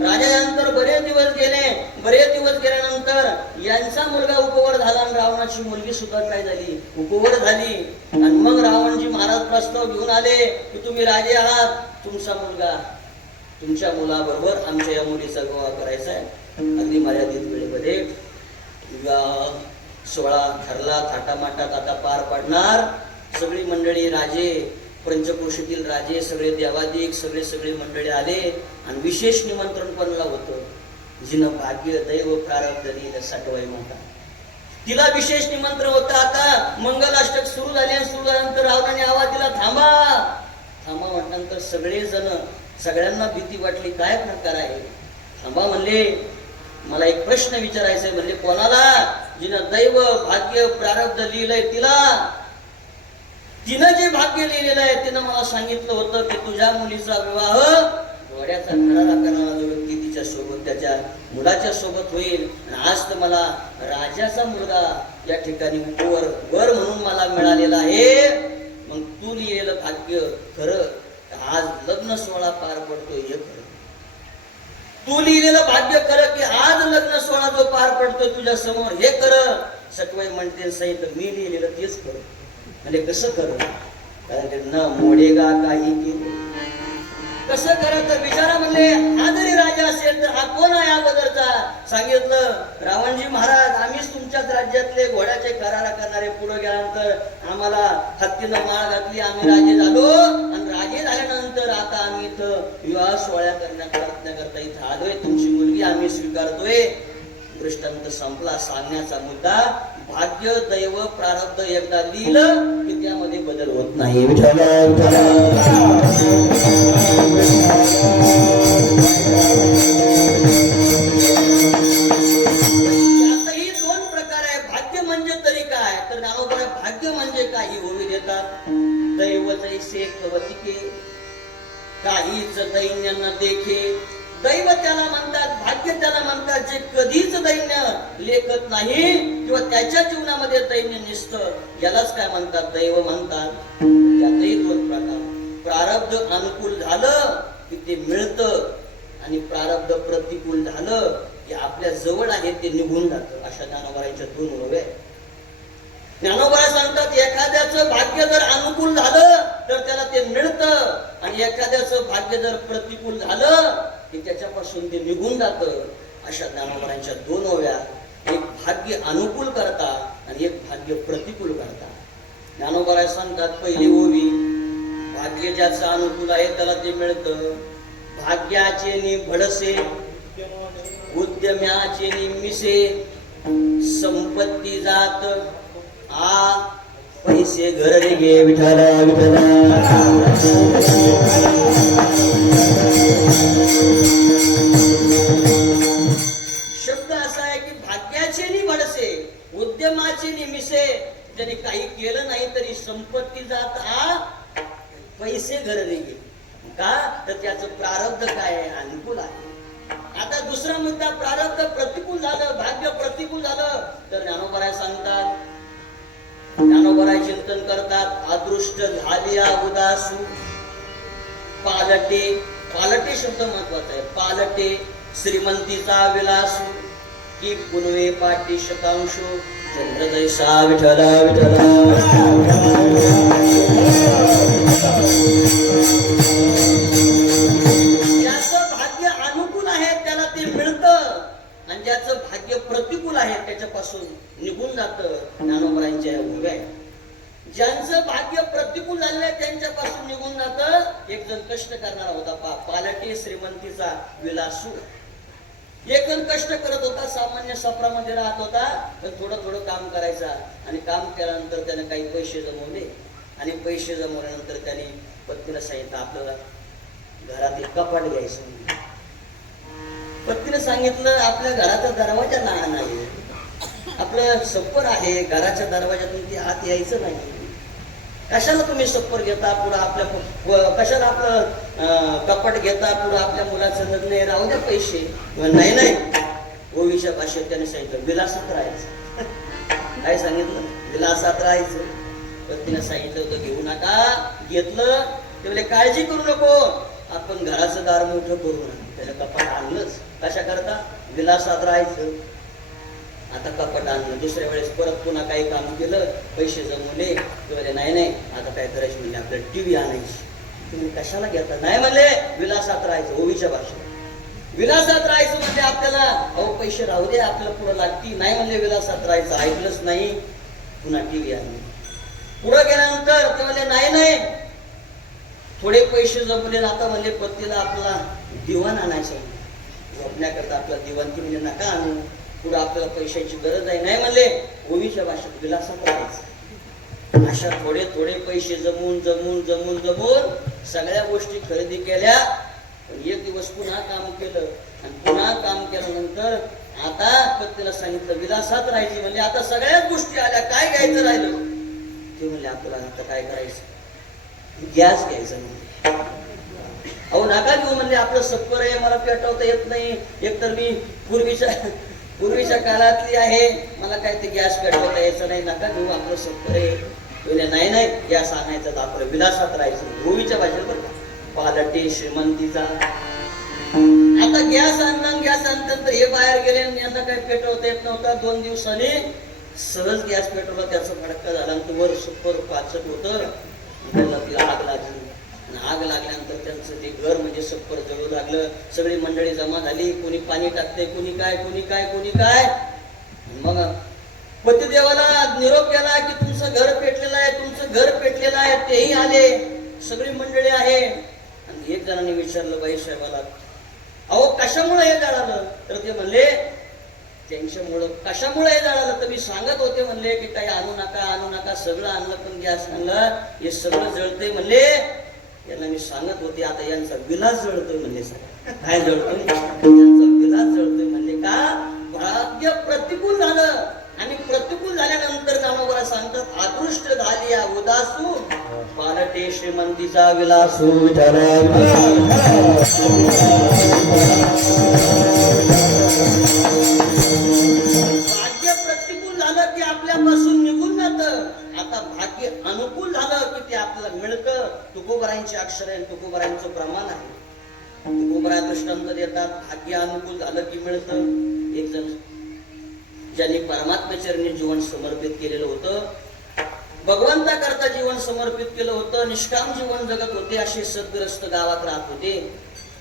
राजानंतर बरेच दिवस गेल्यानंतर यांचा मुलगा उपवर झाला आणि रावणाची मुलगी सुद्धा काय झाली उपवर झाली. आणि मग रावणजी महाराज प्रस्ताव घेऊन आले की तुम्ही राजे आहात तुमचा मुलगा तुमच्या मुलाबरोबर आमच्या या मुलीचा विवाह करायचा आहे. अगदी मर्यादित वेळेमध्ये विवाह सोहळा ठरला. थाटामाटात आता पार पडणार. सगळी मंडळी राजे पंचक्रोशीतील राजे सगळे देवादिक सगळे मंडळी आले आणि विशेष निमंत्रण पणला होतं. जिनं भाग्य दैव प्रारब्ध लिहिलं सटवाई माता तिला विशेष निमंत्रण होतं. आता मंगलाष्टक सुरू झाले आणि सुरू झाल्यानंतर रावणाने आवाज दिला थांबा म्हटल्यानंतर सगळ्यांना भीती वाटली काय प्रकार आहे. थांबा म्हणले. मला एक प्रश्न विचारायचा आहे, म्हणजे कोणाला? जिनं दैव भाग्य प्रारब्ध लिहिलंय तिला. तिनं जे भाग्य लिहिलेलं आहे तिनं मला सांगितलं होतं की तुझ्या मुलीचा विवाह घोड्याचा खरारा करणारा जो व्यक्ती तिच्या सोबत त्याच्या मुलाच्या सोबत होईल. आणि आज तर मला राजाचा मुलगा या ठिकाणी वर म्हणून मला मिळालेला आहे. मग तू लिहिलेलं भाग्य खरं, आज लग्न सोहळा पार पडतोय हे खरं. तू लिहिलेलं भाग्य खरं की आज लग्न सोहळा जो पार पडतोय तुझ्या समोर हे खरं. सटवाई म्हणते सहित मी लिहिलेलं तेच खरं. म्हणजे कसं खरं? कारण ते न मोडेगा काही केले. कसं खरं तर विचारा म्हणले, हा जरी राजा असेल तर हा कोण आहे अगोदरचा? सांगितलं रावणजी महाराज, आम्हीच तुमच्याच राज्यातले घोड्याचे करारा करणारे. पुढे गेल्यानंतर आम्हाला हत्तीनं माळ घातली, आम्ही राजे झालो. आणि राजे झाल्यानंतर आता आम्ही इथं विवाह सोहळ्या करण्याकरता इथं आलोय. तुमची मुलगी आम्ही स्वीकारतोय. दृष्टांत संपला. सांगण्याचा मुद्दा, भाग्य दैव प्रारब्ध एकदा लिहिलं की त्यामध्ये बदल होत नाही. यातही दोन प्रकार आहे. भाग्य म्हणजे तरी काय? तर ज्ञानोबा भाग्य म्हणजे काही ओवी देतात. दैव जैसे कवतिके काहीच दैन्य न देखे. दैव त्याला म्हणतात, भाग्य त्याला म्हणतात जे कधीच दैन्य लेखत नाही किंवा त्याच्या जीवनामध्ये दैन्य निसतं. यालाच काय म्हणतात? दैव म्हणतात. त्यातही दोन प्रकार. प्रारब्ध अनुकूल झालं की ते मिळतं आणि प्रारब्ध प्रतिकूल झालं की आपल्या जवळ आहे ते निघून जातं. अशा ज्ञानोबारांच्या दोन ओव्या. ज्ञानोबा सांगतात एखाद्याचं भाग्य जर अनुकूल झालं तर त्याला ते मिळतं आणि एखाद्याचं भाग्य जर प्रतिकूल झालं की त्याच्यापासून ते निघून जातं. अशा ज्ञानोबारांच्या दोन ओव्या. एक भाग्य अनुकूल करता आणि एक भाग्य प्रतिकूल करता. ज्ञानोबा सांगतात पहिली ओवी, भाग्य ज्याचं अनुकूल आहे त्याला ते मिळतं. भाग्याचे नि भडसे उद्यम्याचे नि मिसे संपत्ती जात आ पैसे घर रे गे विठाला विठाला. शब्द असा आहे की भाग्याचे नि भडसे उद्यमाचे नि मिसे. ज्यांनी काही केलं नाही तरी संपत्ती जात आ पैसे घर रे गे. का? तर त्याचं प्रारब्ध काय आहे? अनुकूल आहे. आता दुसरा मुद्दा, प्रारब्ध प्रतिकूल झालं, भाग्य प्रतिकूल झालं तर ज्ञानोबा सांगतात, ज्ञानोबा चिंतन करतात, अदृष्ट झालिया उदासू पालटे. पालटे शब्द महत्वाचा आहे. पालटे श्रीमंतीचा विलासू की पुनवे पाठी शतांशो चंद्रदैसा विठला विठला. ज्याचं भाग्य अनुकूल आहे त्याला ते मिळतं आणि ज्याचं भाग्य प्रतिकूल आहे त्याच्यापासून निघून जातं. ज्ञानोबांच्या उभ्या. ज्यांचं भाग्य प्रतिकूल झालेलं आहे त्यांच्यापासून निघून जातं. एक जण कष्ट करणारा होता, पालटी श्रीमंतीचा विलासू. एक जण कष्ट करत होता, सामान्य सफरामध्ये राहत होता, पण थोडं थोडं काम करायचा आणि काम केल्यानंतर त्याने काही पैसे जमवले आणि पैसे जमवल्यानंतर त्याने पत्नीला सांगितलं आपल्याला घरात एक कपाट घ्यायचं. पत्नीने सांगितलं आपल्या घराचा दरवाजा लहान नाही, आपलं सप्पर आहे, घराच्या दरवाजातून ते आत यायचं नाही. कशाला तुम्ही सप्पर घेता पुढं आपल्या, कशाला आपलं कपाट घेता पुढं आपल्या मुलाचं लग्न आहे, राहू द्या पैसे. नाही नाही, ओवीच्या भाषेत त्याने सांगितलं विलासात राहायचं. काय सांगितलं? विलासात राहायचं. पत्नीने सांगितलं होतं घेऊ नका, घेतलं. ते म्हणजे काळजी करू नको, आपण घराचं दार मोठं करू नका. त्याला कपाट आणलंच कशा करता? विलासात राहायचं. आता कपाट आणलं, दुसऱ्या वेळेस परत पुन्हा काही काम केलं, पैसे जमवले, ते नाही नाही आता काय करायचं म्हणजे आपल्याला टीव्ही आणायची. तुम्ही कशाला घेता? नाही म्हणले विलासात राहायचं. ओवीच्या भाषेत विलासात राहायचं म्हणजे आपल्याला अहो पैसे राहू दे आपल्याला पुढे लागतील. नाही म्हणले विलासात राहायचं. ऐकलंच नाही, पुन्हा टीव्ही आणली. पुढे गेल्यानंतर ते म्हणले नाही नाही थोडे पैसे जमले, आता म्हणले पत्नीला आपला दिवाण आणायचं, झोपण्याकरता आपला दिवाण. ती म्हणजे नका आणू, पुढे आपल्याला पैशाची गरज आहे. नाही म्हणले ओवीच्या भाषेत विलासात राहायचं. अशा थोडे थोडे पैसे जमून जमून जमून जमून सगळ्या गोष्टी खरेदी केल्या. पण एक दिवस पुन्हा काम केलं आणि पुन्हा काम केल्यानंतर आता पत्नीला सांगितलं विलासात राहायची म्हणजे आता सगळ्याच गोष्टी आल्या, काय घ्यायचं राहिलं? ते म्हणले आपल्याला आता काय करायचं, गॅस घ्यायचा म्हणजे. अहो नका घेऊ म्हणले, आपलं सप्पर आहे, मला पेटवता येत नाही, एकतर मी पूर्वीच्या काळातली आहे, मला काय ते गॅस पेटवता यायचं नाही, नका घेऊ आपलं सप्पर आहे. म्हणजे नाही नाही गॅस आणायचा तर आपलं विलासात राहायचं. भूमीच्या भाषेत बरं का, पालटे श्रीमंतीचा. आता गॅस आणल्यानंतर हे बाहेर गेले, यांना काही पेटवता येत नव्हता. 2 दिवसांनी सहज गॅस पेटवला, त्याचा फडका झाला आणि वर सुपर पाचट होतं. त्याला ती आग लागली, आग लागल्यानंतर त्यांचं ते घर म्हणजे सप्पर जळू लागलं. सगळी मंडळी जमा झाली, कोणी पाणी टाकते, कोणी काय. मग पतिदेवाला निरोप केला की तुमचं घर पेटलेलं आहे, तेही आले, सगळी मंडळी आहे. आणि एक जणांनी विचारलं बाई साहेबाला, अहो कशामुळे हे जळालं? तर ते म्हणले त्यांच्यामुळं. कशामुळे हे जळालं? तर मी सांगत होते म्हणले की काही आणू नका, सगळं आणलं पण गॅस आणलं, हे सगळं जळतंय म्हणले. यांना मी सांगत होते, आता यांचा विलास जळतोय म्हणले. सगळं काय जळतोय? यांचा विलास जळतोय म्हणले. का? भाग्य प्रतिकूल झालं, आणि प्रतिकूल झाल्यानंतर नामोबरा सांगतात, अदृष्ट झाली उदासू, पालटे श्रीमंतीचा विलासू. भाग्य प्रतिकूल झालं की आपल्यापासून निघून जातं. आता भाग्य अनुकूल झालं की ते आपल्याला मिळतं. तुकोबरायांची अक्षर आहे, तुकोबरायांचं प्रमाण आहे. तुकोबरा दृष्टांत देतात, भाग्य अनुकूल झालं की मिळतं. एक जण ज्यांनी परमात्म्याचरणी जीवन समर्पित केलेलं होतं, भगवंता करता जीवन समर्पित केलं होतं, निष्काम जीवन जगत होते, असे सद्ग्रस्त गावात राहत होते.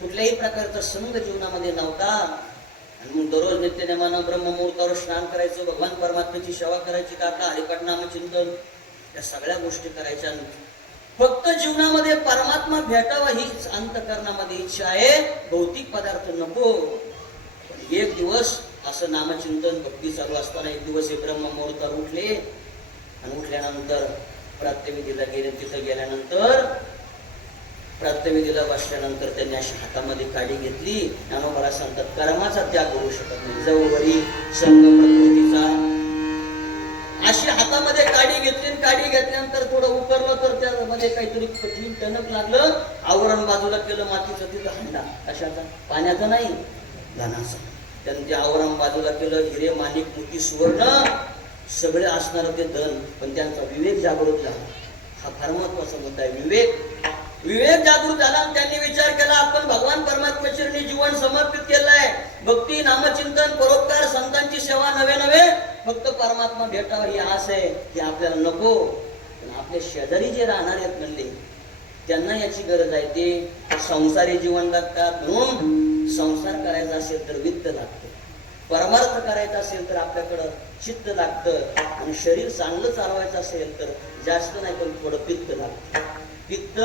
कुठल्याही प्रकारचा संघ जीवनामध्ये नव्हता. आणि मग दररोज नित्यनेमानं ब्रह्ममुहूर्तावर स्नान करायचं, भगवान परमात्म्याची सेवा करायची, काका हरिपाठ नामचिंतन, या सगळ्या गोष्टी करायच्या. फक्त जीवनामध्ये परमात्मा भेटावा हीच अंतःकरणामध्ये इच्छा आहे, भौतिक पदार्थ नको. एक दिवस असं नामचिंतन भक्ती चालू असताना एक दिवस हे ब्रह्ममुहूर्तावर उठले, आणि उठल्यानंतर प्रात्यविधीला गेले. तिथं गेल्यानंतर प्रात्यविधीला बसल्यानंतर त्यांनी अशी हातामध्ये काडी घेतली. नामोबरा सांगतात, कर्माचा त्याग करू शकत नाही, जवळी संघ प्रकृतीचा. अशी हातामध्ये काडी घेतली, काडी घेतल्यानंतर थोडं उकरलं तर त्यामध्ये काहीतरी कठीण टणक लागलं. आवरण बाजूला केलं, मातीचं तिथं हंडा, कशाचा? पाण्याचा नाही, धनाचा. त्यांनी ते आवरण बाजूला केलं. हिरे माणिक मोती सुवर्ण सगळे असणार ते धन, पण त्यांचा विवेक जागृत झाला. हा फार महत्वाचा मुद्दा आहे. विवेक जागृत झाला आणि त्यांनी विचार केला, आपण भगवान परमात्मेचरणी जीवन समर्पित केलंय. भक्ती नामचिंतन परोपकार संतांची सेवा नवे फक्त परमात्मा भेटावा ही आस आहे, की आपल्याला नको. पण आपले शेजारी जे राहणार आहेत म्हणले, त्यांना याची गरज आहे. ते संसारी जीवन जगतात. म्हणून संसार करायचा असेल तर वित्त लागतं, परमार्थ करायचा असेल तर आपल्याकडं चित्त लागतं, आणि शरीर चांगलं चालवायचं असेल तर जास्त नाही पण थोडं पित्त लागतं. पित्त,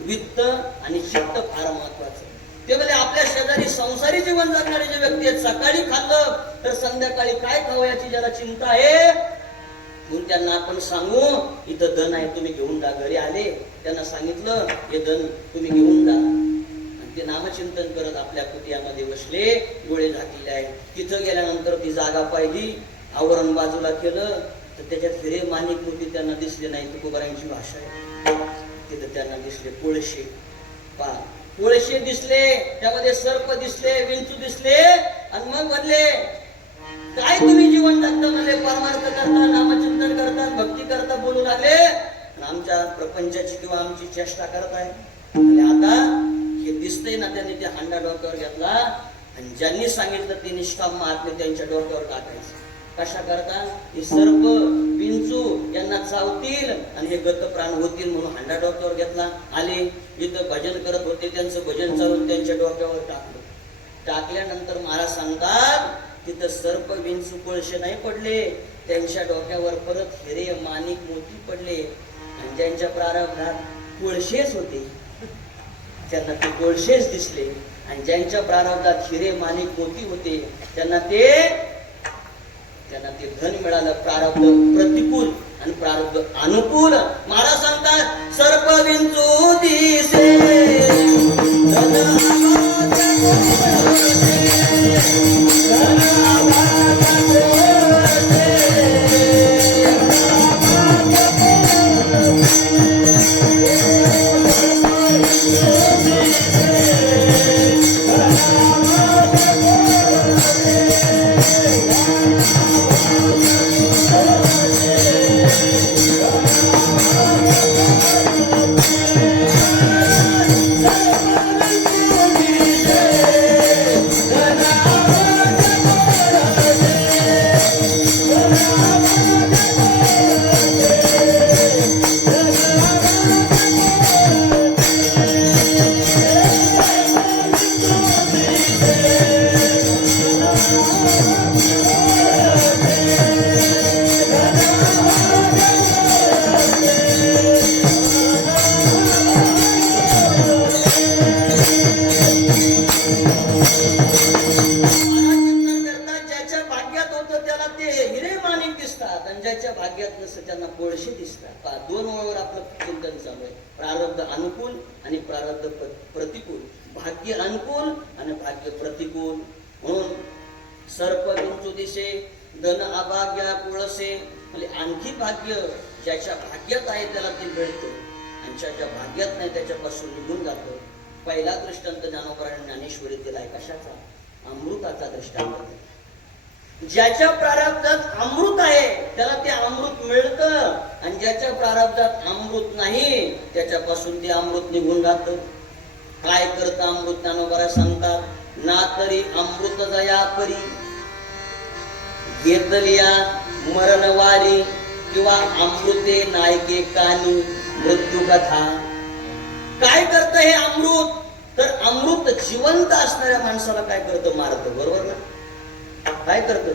वित्त आणि चित्त फार महत्वाचं. ते म्हणजे आपल्या शेजारी संसारी जीवन जगणारे जे व्यक्ती आहेत, सकाळी खाल्लं तर संध्याकाळी काय खावं याची ज्याला चिंता आहे, म्हणून त्यांना आपण सांगू, इथं धन आहे, तुम्ही घेऊन जा. घरी आले, त्यांना सांगितलं, हे धन तुम्ही घेऊन जा. ते नामचिंतन करत आपल्या कुटियामध्ये बसले, डोळे झाकलेले आहे. तिथं गेल्यानंतर ती जागा पाहिली, आवरण बाजूला केलं तर त्याच्यात हिरे माणिक मोती त्यांना दिसले नाही. तुकोबरायांची भाषा आहे. तिथं त्यांना दिसले कोळशे. कोळशे दिसले, त्यामध्ये सर्प दिसले, विंचू दिसले. आणि मग म्हणले, काय तुम्ही जीवन जगता? म्हणले परमार्थ करता, नामचिंतन करता, भक्ती करता बोलू लागले, आमच्या प्रपंचाची किंवा आमची चेष्टा करताय. आता हे दिसतंय ना. त्यांनी ते हांडा डोक्यावर घेतला, आणि ज्यांनी सांगितलं ते निष्काम महात्मे त्यांच्या डोक्यावर टाकायचं. कशा करता? हे सर्प विंचू यांना चावतील आणि हे गत प्राण होतील म्हणून हांडा डोक्यावर घेतला. आले, इथं भजन करत होते, त्यांचं भजन चालून त्यांच्या डोक्यावर टाकलं. टाकल्यानंतर महाराज सांगतात, तिथं सर्प विंचू कोळशे नाही पडले, त्यांच्या डोक्यावर परत हिरे माणिक मोती पडले. आणि ज्यांच्या प्रारब्धात कोळशेच होते त्यांना ते कोळशेच दिसले, आणि ज्यांच्या प्रारब्धात हिरे माणिक मोती होते त्यांना ते धन मिळालं. प्रारब्ध प्रतिकूल आणि प्रारब्ध अनुकूल. महाराज सांगतात, सर्प विंचू दिसे धन दोन ओळीवर आपलं चिंतन चालू आहे. प्रारब्ध अनुकूल आणि प्रारब्ध प्रतिकूल, भाग्य अनुकूल आणि भाग्य प्रतिकूल. म्हणून सर्प विंचू दिसे धन अभाग्या कुळसे, म्हणजे आणखी भाग्य ज्याच्या भाग्यात आहे त्याला ते मिळतं आणि ज्याच्या भाग्यात नाही त्याच्यापासून निघून जातं. पहिला दृष्टांत ज्ञानोबरांनी ज्ञानेश्वरी दिलाय कशाचा? अमृताचा दृष्टांत. ज्याच्या प्रारब्धात अमृत आहे त्याला ते अमृत मिळतं आणि ज्याच्या प्रारब्धात अमृत नाही त्याच्यापासून ते अमृत निघून जातं. काय करतं अमृत? ज्ञानोबरा सांगतात, ना तरी अमृत जया परी घेतलिया मरणवारी, किंवा अमृते नायके कानी मृत्यू कथा. काय करतं हे अमृत? तर अमृत जिवंत असणाऱ्या माणसाला काय करतं? मारतं. बरोबर ना? काय करतं?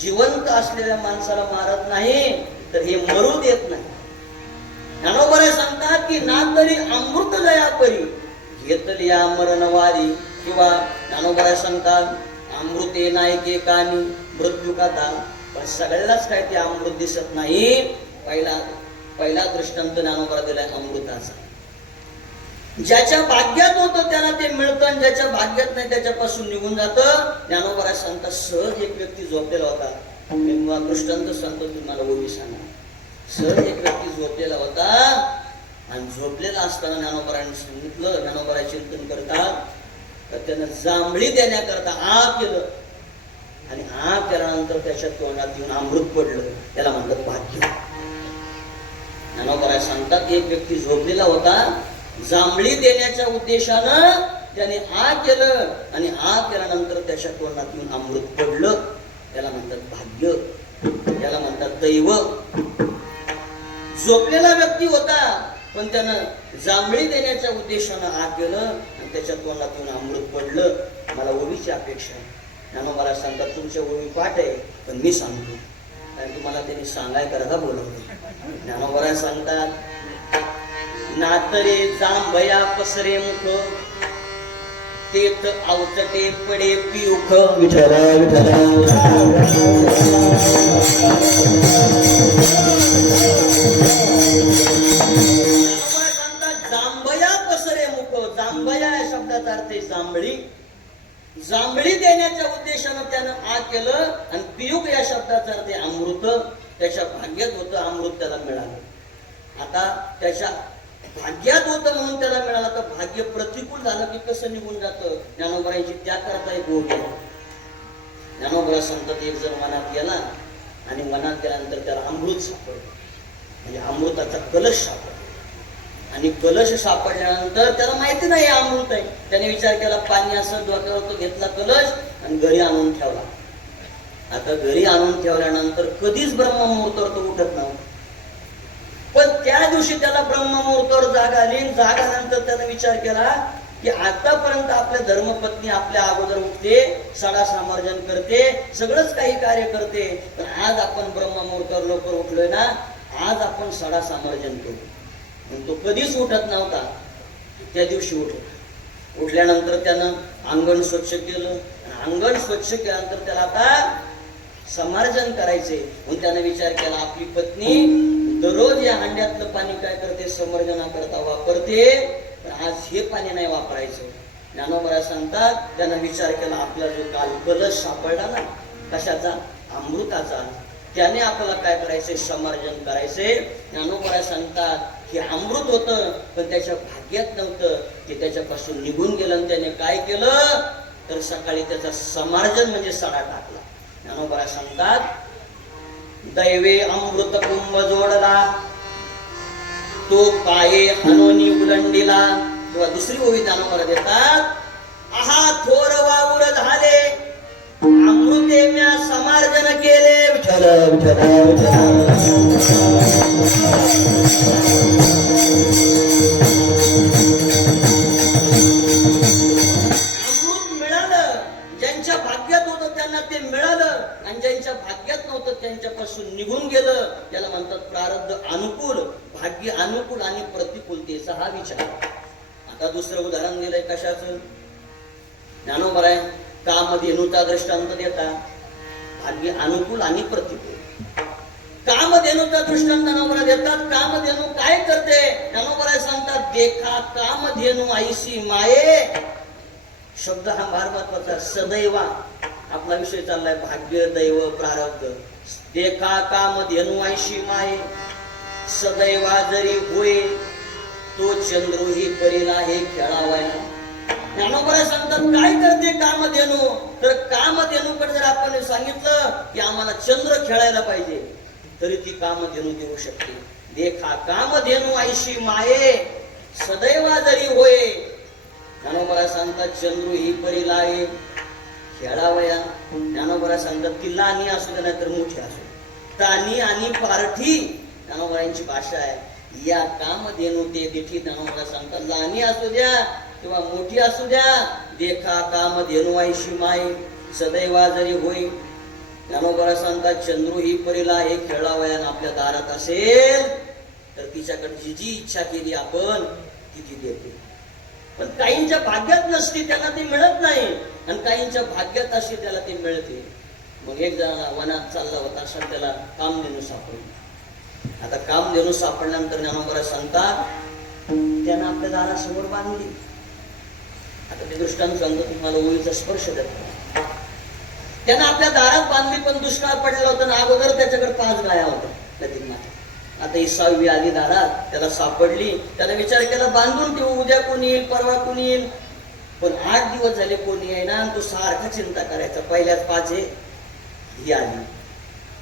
जिवंत असलेल्या माणसाला मारत नाही तर हे मरू देत नाही. ज्ञानोबा सांगतात की ना तरी अमृत जया परी घेतलिया मरणवारी, किंवा ज्ञानोबा सांगतात अमृते नायके कानी मृत्यू कथा. पण सगळ्यालाच काय ते अमृत दिसत नाही. पहिला दृष्टांत ज्ञानोबा दिलाय अमृताचा. ज्याच्या भाग्यात होतं त्याला ते मिळतं आणि ज्याच्या भाग्यात नाही त्याच्यापासून निघून जातं. ज्ञानोबा सांगतात सहज एक व्यक्ती झोपलेला होता. मी दृष्टांत सांगतो तुम्हाला, ओवी सांगा. सहज एक व्यक्ती झोपलेला होता आणि झोपलेला असताना ज्ञानोबारांनी सांगितलं, ज्ञानोबा चिंतन करतात तर त्यानं जांभळी देण्याकरता आ केलं आणि आ केल्यानंतर त्याच्या तोंडात येऊन अमृत पडलं. त्याला म्हणतात भाग्य. ज्ञानोबा सांगतात एक व्यक्ती झोपलेला होता, जांभळी देण्याच्या उद्देशानं त्याने आ केलं आणि आ केल्यानंतर त्याच्या तोंडात येऊन अमृत पडलं. त्याला म्हणतात भाग्य, त्याला म्हणतात दैव. झोपलेला व्यक्ती होता पण त्यानं जांभळी देण्याच्या उद्देशानं आ केलं आणि त्याच्या तोंडात येऊन अमृत पडलं. मला ओवीची अपेक्षा आहे. ज्ञानोबा सांगतात तुमच्या ओवी पाठ आहे पण मी सांगतो कारण तुम्हाला त्यांनी सांगाय करता बोलवलं. ज्ञानोबा सांगतात नातरे जांभया पसरे मुख, तेत अवचटे पडे पियुख. विठला विठला सांगतात जांभया पसरे मुख. जांभया या शब्दाचा अर्थ आहे जांभळी. जांभळी देण्याच्या उद्देशानं त्यानं आ केलं आणि पियुक या शब्दाचा अर्थ आहे अमृत. त्याच्या भाग्यात होतं अमृत त्याला मिळालं. आता त्याच्या भाग्यात होतं म्हणून त्याला मिळालं तर भाग्य प्रतिकूल झालं की कसं निघून जातं? ज्ञानोबरांची त्याकरता एक ओळ आहे. ज्ञानोबरा सांगतात एक जण मनात गेला आणि मनात गेल्यानंतर त्याला अमृत सापडलं, म्हणजे अमृताचा कलश सापडला. आणि कलश सापडल्यानंतर त्याला माहिती नाही अमृत आहे. त्याने विचार केला पाणी असं डोक्यावर तो घेतला कलश आणि घरी आणून ठेवला. आता घरी आणून ठेवल्यानंतर कधीच ब्रह्ममुहूर्तावर तो उठत नव्हता. पण त्या दिवशी त्याला ब्रह्ममुहूर्तावर जाग आली. जाग आल्यानंतर त्याने विचार केला की आतापर्यंत आपल्या धर्मपत्नी आपल्या अगोदर उठते, सडा सामर्जन करते, सगळंच काही कार्य करते, पण आज आपण ब्रह्ममुहूर्तावर लवकर उठलोय ना, आज आपण सडा सामर्जन करू. तो कधीच उठत नव्हता, त्या दिवशी उठला. उठल्यानंतर त्यानं अंगण स्वच्छ केलं. अंगण स्वच्छ केल्यानंतर त्याला आता समार्जन करायचे म्हणून त्याने विचार केला आपली पत्नी दररोज या हांड्यातलं पाणी काय करते? समर्जनाकरता वापरते, पण आज हे पाणी नाही वापरायचं. ज्ञानोबा सांगतात त्यानं विचार केला आपला जो काल कलश सापडला ना, कशाचा? अमृताचा, त्याने आपल्याला काय करायचंय? समर्जन करायचे. ज्ञानोबा सांगतात हे अमृत होतं पण त्याच्या भाग्यात नव्हतं, ते त्याच्यापासून निघून गेलं आणि त्याने काय केलं तर सकाळी त्याचा समार्जन म्हणजे सडा टाकला. ज्ञानोबा सांगतात दैवे अमृत कुंभ जोडला, तो पाये हनोनी उलंडीला. किंवा दुसरी ओवी ज्ञानोबा देतात आहा थोर वाऊर झाले, अमृते म्या समार्जन केले. विठला विठला विठला ज्यांच्या भाग्यात होतं त्यांना ते मिळालं आणि ज्यांच्या भाग्यात नव्हतं त्यांच्यापासून निघून गेलं. त्याला म्हणतात प्रारब्ध अनुकूल, भाग्य अनुकूल आणि प्रतिकूलतेचा हा विचार. आता दुसरं उदाहरण दिलंय कशाचं? ज्ञानोबा आहे कामधेनूचा दृष्टांत देता, भाग्य अनुकूल आणि प्रतिकूल. कामधेनूचा दृष्टांत ज्ञानोबा देतात. कामधेनू काय करते ज्ञानोबा सांगतात, देखा कामधेनू आईशी माये. शब्द हा फार महत्वाचा. सदैवा आपला विषय चाललाय भाग्य दैव प्रारब्ध. देखा कामधेनू आईशी माये, सदैवा जरी होय तो चंद्रही परीला हे खेळावायला. ज्ञानोबा सांगतात काय करते कामधेनू, तर कामधेनूकडे जर आपण सांगितलं की आम्हाला चंद्र खेळायला पाहिजे, तरी ती कामधेनू देऊ शकते. देखा कामधेनू आईशी माये, सदैवा जरी होय. ज्ञानोबा सांगतात चंद्र ही परीला आहे खेळावया. ज्ञानोबा सांगतात की लहानी असू दे नाही तर मोठी असू दे, तानी आणि पारठी ज्ञानोबांची भाषा आहे. या कामधेनू ते दिठी ज्ञानोबा सांगतात लहानी असू द्या किंवा मोठी असू द्या. देखा कामधेनू आईशी माये, सदैवा जरी होई. ज्ञानोबा सांगतात चंद्रू ही परीला हे खेळावयान आपल्या दारात असेल तर तिच्याकडे जी इच्छा केली आपण ती देते. पण काहींच्या भाग्यात नसते त्यांना ते मिळत नाही, आणि काहींच्या भाग्यात असते त्याला ते मिळते. मग एक जणाला वनात चालला होता, असा त्याला कामधेनू सापडली. आता कामधेनू सापडल्यानंतर ज्ञानोबा सांगतात त्यानं आपल्या दारासमोर बांधली. आता ते दृष्टांत सांगतो तुम्हाला, ओळीचा स्पर्श देतो. त्यानं आपल्या दारात बांधली, पण दुष्काळ पडलेला होता ना, अगोदर त्याच्याकडे 5 गाया होत्या नदींना. आता ही 6वी आली दारात, त्याला सापडली. त्याला विचार केला बांधून ठेवू, उद्या कोणी येईल परवा कोणी येईल. पण 8 दिवस झाले कोणी येईना, आणि तो सारखा चिंता करायचा. पहिल्याच 5 ही आली,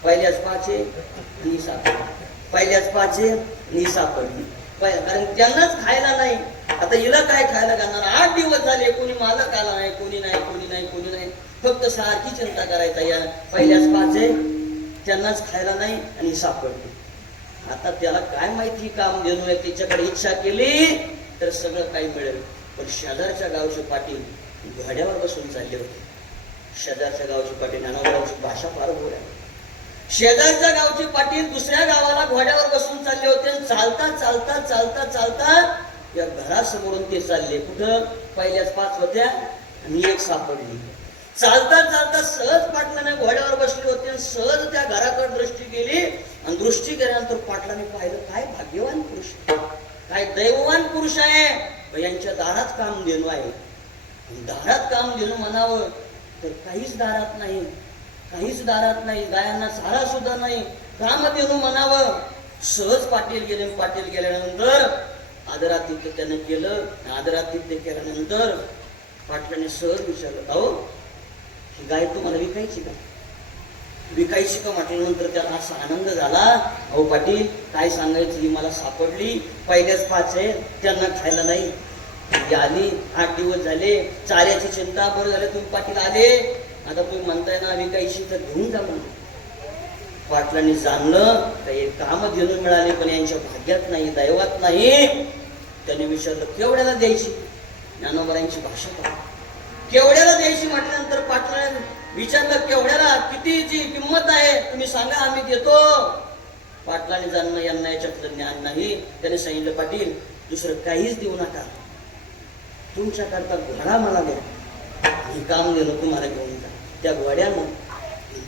पहिल्याच 5 ही सापडली, पहिल्याच 5 ही सापडली. कारण त्यांनाच खायला नाही. आता हिला काय खायला घालणार? 8 दिवस झाले कोणी मालक आला नाही, कोणी नाही कोणी नाही कोणी नाही. फक्त सारखी चिंता करायचा, या पहिल्याच 5 त्यांनाच खायला नाही आणि सापडली. आता त्याला काय माहिती कामधेनू आहे, त्याच्याकडे इच्छा केली तर सगळं काही मिळेल. पण शेजारच्या गावचे पाटील घोड्यावर बसून चालले होते. शेजारच्या गावचे पाटील, ज्ञानोबांची भाषा फार गोड आहे. शेजारच्या गावचे पाटील दुसऱ्या गावाला घोड्यावर बसून चालले होते. चालता चालता चालता चालता या घरासमोरून ते चालले. कुठं? पहिल्याच 5 होत्या आणि एक सापडली. चालता चालता सहज पाटलाने घोड्यावर बसले होते आणि सहज त्या घराकडे दृष्टी गेली. आणि दृष्टी गेल्यानंतर पाटलाने पाहिलं, काय भाग्यवान पुरुष, काय दैववान पुरुष आहे. यांच्या दारात कामधेनू आहे. दारात कामधेनू म्हणावं तर काहीच दारात नाही, काहीच दारात नाही. गायांना चारा सुद्धा नाही. कामधेनू म्हणावं. सहज पाटील गेले. पाटील गेल्यानंतर आदरातिथ्य त्याने केलं. आदरातिथ्य केल्यानंतर पाटलाने सहज विचारलं, अहो ही गाय तुम्हाला विकायची का? विकायची का म्हटल्यानंतर त्याला असा आनंद झाला. अहो पाटील काय सांगायचं, ही मला सापडली. पहिल्याच 5 त्यांना खायला नाही. ही आली, 8 दिवस झाले, चाऱ्याची चिंता. बरं झाले तुम्ही पाटील आले. आता तुम्ही म्हणताय ना विकायची तर घेऊन जा म्हणून. पाटलांनी जाणलं तर एक कामधेनू मिळाली, पण यांच्या भाग्यात नाही, दैवात नाही. त्याने विचारलं केवढ्याला द्यायची? ज्ञानोबांची भाषा पहा. केवढ्याला द्यायची म्हटल्यानंतर पाटलाने विचारलं केवढ्याला, कितीची किंमत आहे तुम्ही सांगा, आम्ही देतो. पाटलाने जाणलं यांना याच्यातलं ज्ञान नाही. त्याने सांगितलं पाटील दुसरं काहीच देऊ नका, तुमच्याकरता घोडा मला द्या, हे कामधेनू तुम्हाला घेऊन जा. त्या घोड्यानं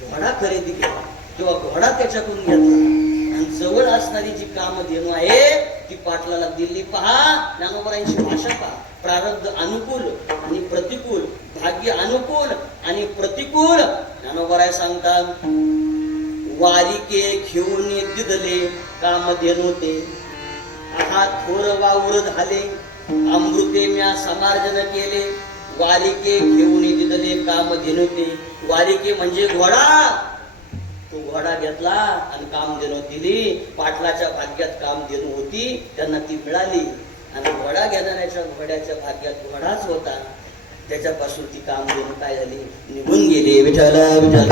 घोडा खरेदी केला किंवा घोडा त्याच्याकडून घेतला आणि जवळ असणारी जी कामधेनू आहे ती पाटलाला दिली. पहा ज्ञानोबांची भाषा पहा. प्रारब्ध अनुकूल आणि प्रतिकूल, भाग्य अनुकूल आणि प्रतिकूल. ज्ञानोबा सांगतात वारिके घेऊन दिदले कामधेनू ते, आहा थोर वावर झाले अमृते म्या समार्जन केले. वारिके घेऊन दिदले कामधेनू ते. वारिके म्हणजे घोडा. तो घोडा घेतला आणि कामधेनू दिली. पाटलाच्या भाग्यात कामधेनू होती, त्यांना ती मिळाली. आणि घोडा घेणाऱ्याच्या घोड्याच्या भाग्यात घोडाच होता. त्याच्यापासून ती कामधेनू काय झाली, निघून गेली. विठ्ठल विठ्ठल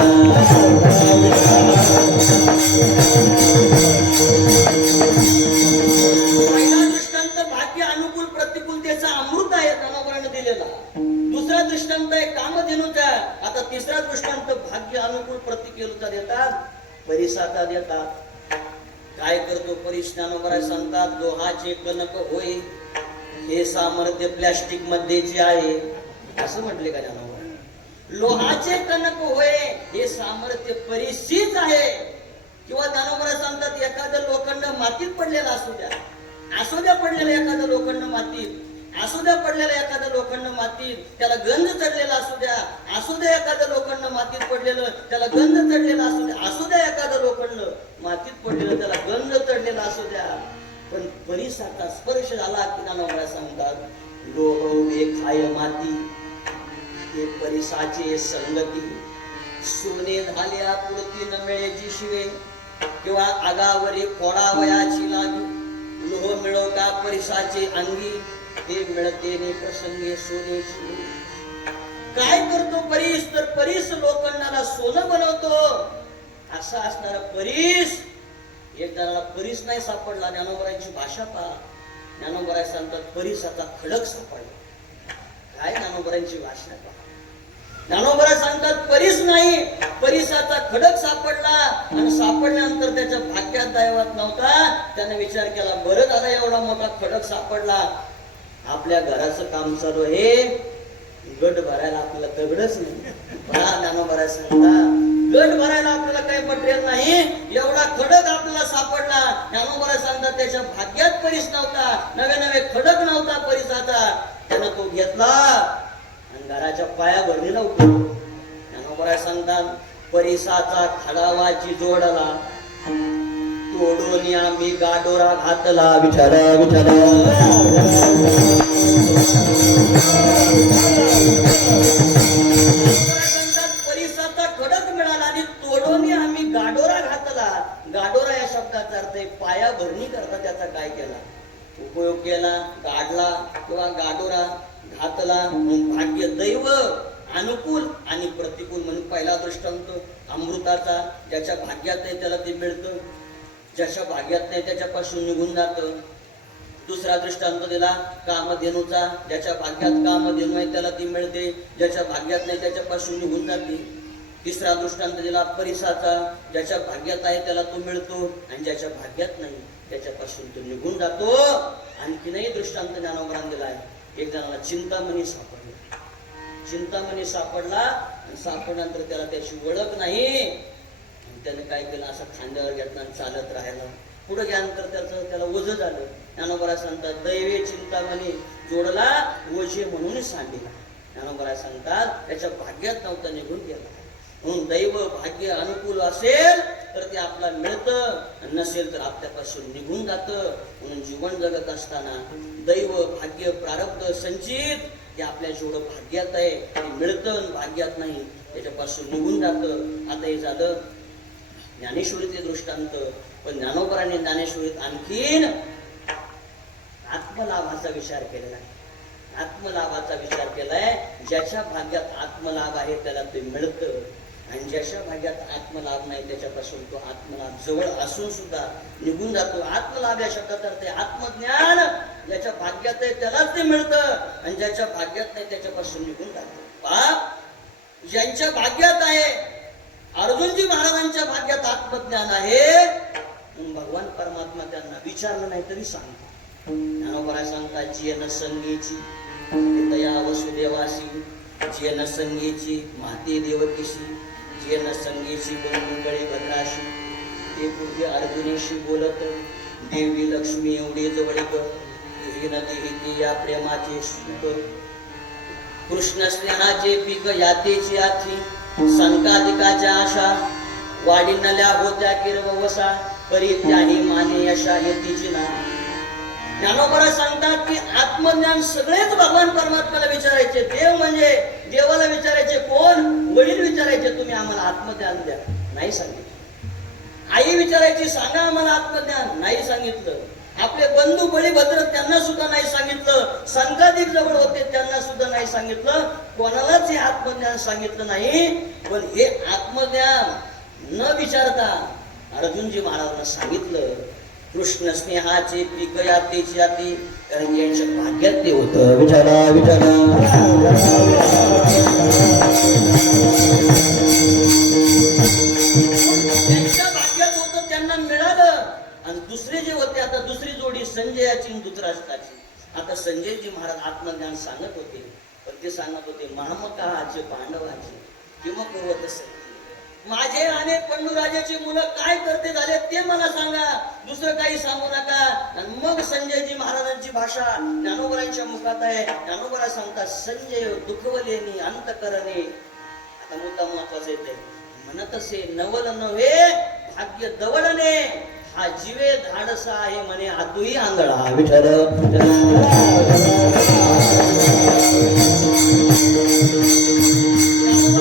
पहिला दृष्टांत भाग्य अनुकूल प्रतिकूलतेचा अमृत आहे ज्ञानोबाने दिलेला. दुसरा दृष्टांत आहे कामधेनूचा. आता तिसरा दृष्टांत भाग्य अनुकूल प्रतिकूलता देतात, परिसाता देतात. काय करतो परीस? ज्ञानोबा सांगतात लोहाचे कणक होय हे सामर्थ्य प्लॅस्टिक मध्ये जे आहे, असं म्हटले का ज्ञानोबा? लोहाचे कणक होय हे सामर्थ्य परीसीच आहे. किंवा ज्ञानोबा सांगतात एखादं लोखंड मातीत पडलेलं असू द्या पडलेलं एखादं लोखंड मातीत, असू द्या पडलेलं एखादं लोखंड मातीत, त्याला गंज चढलेला असू द्या एखादं लोखंड मातीत पडलेलं त्याला गंज चढलेला असू द्या एखादं लोखंड मातीत पडलेलं त्याला गंज चढलेला असू द्या, पण परिसाचा स्पर्श झाला की ज्ञानोबा सांगतात लोह एक हाय माती ते परिसाचे संगती, सोने झाल्या पुरती न मिळेची शिवे किंवा आगावरी फोडावयाची लागी, लोह मिळव का परिसाचे अंगी ते मिळते ने प्रसंगे सोनेची. काय करतो परीस तर परीस लोखंडाला सोनं बनवतो. असा असणारा परीस एक जणाला परीस नाही सापडला. ज्ञानोबरांची भाषा पहा. ज्ञानोबराय सांगतात परीसाचा खडक सापडला. काय ज्ञानोबरांची भाषा पहा. ज्ञानोबराय सांगतात परीस नाही परीसाचा खडक सापडला आणि सापडल्यानंतर त्याच्या भाग्यात दैवत नव्हता. त्याने विचार केला बरं झालं एवढा मोठा खडक सापडला. आपल्या घराचं काम चालू आहे, गट भरायला आपल्याला दगडच नाही. ज्ञानोबराय सांगतात गट भरायला आपल्याला काही मटेरियल नाही, एवढा खडक आपल्याला सापडला. ज्ञानोबराय सांगतात त्याच्या भाग्यात परीस नव्हता, नवे खडक नव्हता परीसाचा. त्यानं तो घेतला आणि घराच्या पाया भरणीला उठलो. ज्ञानोबराय सांगतात परीसाचा खडावाची जोडला तोडून आम्ही गाडोरा घातला. विठ्ठल विठ्ठल परिसाचा खडक मिळाला आणि तोडून आम्ही गाडोरा घातला. गाडोरा या शब्दाचा अर्थ आहे पाया भरणी करता त्याचा काय केला उपयोग केला, गाडला किंवा गाडोरा घातला. भाग्य दैव अनुकूल आणि प्रतिकूल म्हणून पहिला दृष्टांत अमृताचा. ज्याच्या भाग्यात आहे त्याला ते मिळतं, ज्याच्या भाग्यात नाही त्याच्यापासून निघून जातं. दुसरा दृष्टांत दिला कामधेनूचा. ज्याच्या भाग्यात कामधेनू आहे त्याला ती मिळते, ज्याच्या भाग्यात नाही त्याच्यापासून निघून जाते. तिसरा दृष्टांत दिला परिसाचा. ज्याच्या भाग्यात आहे त्याला तो मिळतो आणि ज्याच्या भाग्यात नाही त्याच्यापासून तो निघून जातो. आणखीनही दृष्टांत ज्ञानोबरांनी दिलाय. एक जणाला चिंतामणी सापडला. चिंतामणी सापडला आणि सापडल्यानंतर त्याला त्याची ओळख नाही. त्याने काय केलं असं खांद्यावर घेतला चालत राहायला. पुढे गेल्यानंतर त्याला ओझं झालं. ज्ञानोबराय सांगतात दैवे चिंतामणी जोडला ओझे म्हणून सांगितला. ज्ञानोबराय सांगतात त्याच्या भाग्यात नव्हतं निघून गेला. म्हणून दैव भाग्य अनुकूल असेल तर ते आपल्याला मिळतं, नसेल तर आपल्यापासून निघून जातं. म्हणून जीवन जगत असताना दैव भाग्य प्रारब्ध संचित ते आपल्या जेवढं भाग्यात आहे ते मिळतं, भाग्यात नाही त्याच्यापासून निघून जातं. आता हे झालं ज्ञानेश्वरीचे दृष्टांत. पण ज्ञानोबरांनी ज्ञानेश्वरीत आणखीन आत्मलाभाचा विचार केलेला आहे. आत्मलाभाचा विचार केलाय. ज्याच्या भाग्यात आत्मलाभ आहे त्याला ते मिळतं आणि ज्याच्या भाग्यात आत्मलाभ नाही त्याच्यापासून तो आत्मलाभ जवळ असून सुद्धा निघून जातो. आत्मलाभ या शब्दात अर्थ आहे आत्मज्ञान. ज्याच्या भाग्यात आहे त्यालाच ते मिळतं आणि ज्याच्या भाग्यात नाही त्याच्यापासून निघून जातं. पाप ज्यांच्या भाग्यात आहे, अर्जुनजी महाराजांच्या भाग्यात आत्मज्ञान आहे, भगवान परमात्मा त्यांना विचारलं नाही तरी सांगतो. ज्ञानोबराय सांगतात जियन संगीची दया वसुदेवासी, जियन संगीची माते देवकीशी, जियन संगीची बंधुगळे भद्राशी, ते पूर्वी अर्जुनेशी बोलत देवी लक्ष्मी एवढे जवळीक हीन देही या प्रेमाचे सुख, कृष्ण स्नेहाचे पीक यातेची आखी, संकाधिकाच्या आशा वाढीनल्या होत्या किरवसा, परी त्याही माने यशा येतीची ना. ज्ञानोबराय सांगतात की आत्मज्ञान सगळेच भगवान परमात्म्याला विचारायचे. देव म्हणजे देवाला विचारायचे कोण? वडील विचारायचे तुम्ही आम्हाला आत्मज्ञान द्या, नाही सांगितलं. आई विचारायची सांगा आम्हाला आत्मज्ञान, नाही सांगितलं. आपले बंधू बळीभद्र त्यांना सुद्धा नाही सांगितलं. संघाधिक जवळ होते त्यांना सुद्धा नाही सांगितलं. कोणालाच हे आत्मज्ञान सांगितलं नाही. पण हे आत्मज्ञान न विचारता अर्जुनजी महाराजांना सांगितलं. कृष्ण स्नेहाचे पीक यातेची याती, कारण यांच्या भाग्यात ते होतं. विठ्ठला विठ्ठला त्यांच्या भाग्यात होतं त्यांना मिळालं. आणि दुसरे जे होते आता दुसरी जोडी संजयाची धृतराष्ट्राची. आता संजयजी महाराज आत्मज्ञान सांगत होते, पण ते सांगत होते महामकाचे पांडवाचे किंवा पूर्वत माझे आणि पंडूराजाची मुलं काय करते झाले ते मला सांगा, दुसरं काही सांगू नका. आणि मग संजयजी महाराजांची भाषा ज्ञानोबरांच्या मुखात आहे. ज्ञानोबरा सांगतात, संजय दुखवलेनी अंतकरणे. आता मुद्दा महत्वाचा येते, म्हणत असे नवल नव्हे भाग्य दवडणे, हा जीवे धाडसा आहे म्हणे आतुही आंधळा. विठ्ठल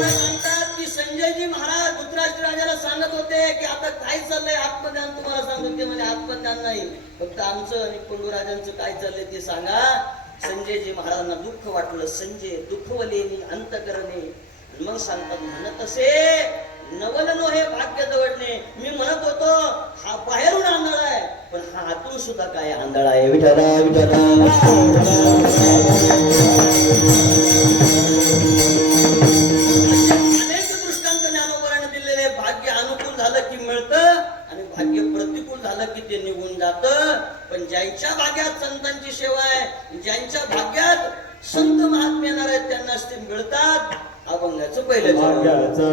सांगतात की संजयजी महाराज धृतराष्ट्र राजाला सांगत होते की आता काय चाललंय आत्मज्ञान तुम्हाला सांगतो. ते म्हणे आत्मज्ञान नाही, फक्त आमचं आणि पंडूराजांचं काय चाललंय ते सांगा. संजयजी महाराजांना दुःख वाटलं. संजय दुःखवलेनी अंतकरणे. मग सांगतात, म्हणत असे नवल नव्हे भाग्य दवडणे. मी म्हणत होतो हा बाहेरून आंधळा आहे, पण हा आतून सुद्धा काय आंधळा आहे. विठ्ठला विठ्ठला अनेक दृष्टांत ज्ञानोबराने दिलेले. भाग्य अनुकूल झालं की मिळतं आणि भाग्य प्रतिकूल झालं की ते निघून जातं. पण ज्यांच्या भाग्यात संतांची सेवा आहे, ज्यांच्या भाग्यात संत महात्मे येणार आहेत, त्यांनाच ते मिळतात. अभंगाचं पहिलं भाग्याचा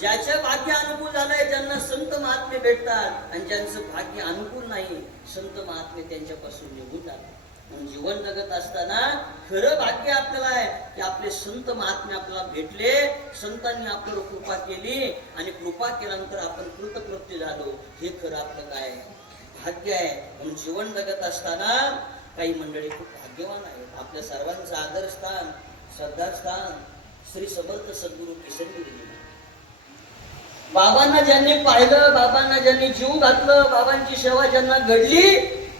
ज्याच्या भाग्य अनुकूल झालंय ज्यांना संत महात्मे भेटतात, आणि ज्यांचं भाग्य अनुकूल नाही संत महात्मे त्यांच्यापासून निघून जातात. म्हणून जीवन जगत असताना खरं भाग्य आपल्याला आहे की आपले संत महात्मे आपल्याला भेटले, संतांनी आपल्यावर कृपा केली आणि कृपा केल्यानंतर आपण कृतकृत्य झालो, हे खरं आपलं काय भाग्य आहे. म्हणून जीवन जगत असताना काही मंडळी खूप भाग्यवान आहेत. आपल्या सर्वांचं आदरस्थान श्रद्धास्थान श्री समर्थ सद्गुरू किशनगिरी बाबांना ज्यांनी पाहिलं, बाबांना ज्यांनी जीव घातलं, बाबांची सेवा ज्यांना घडली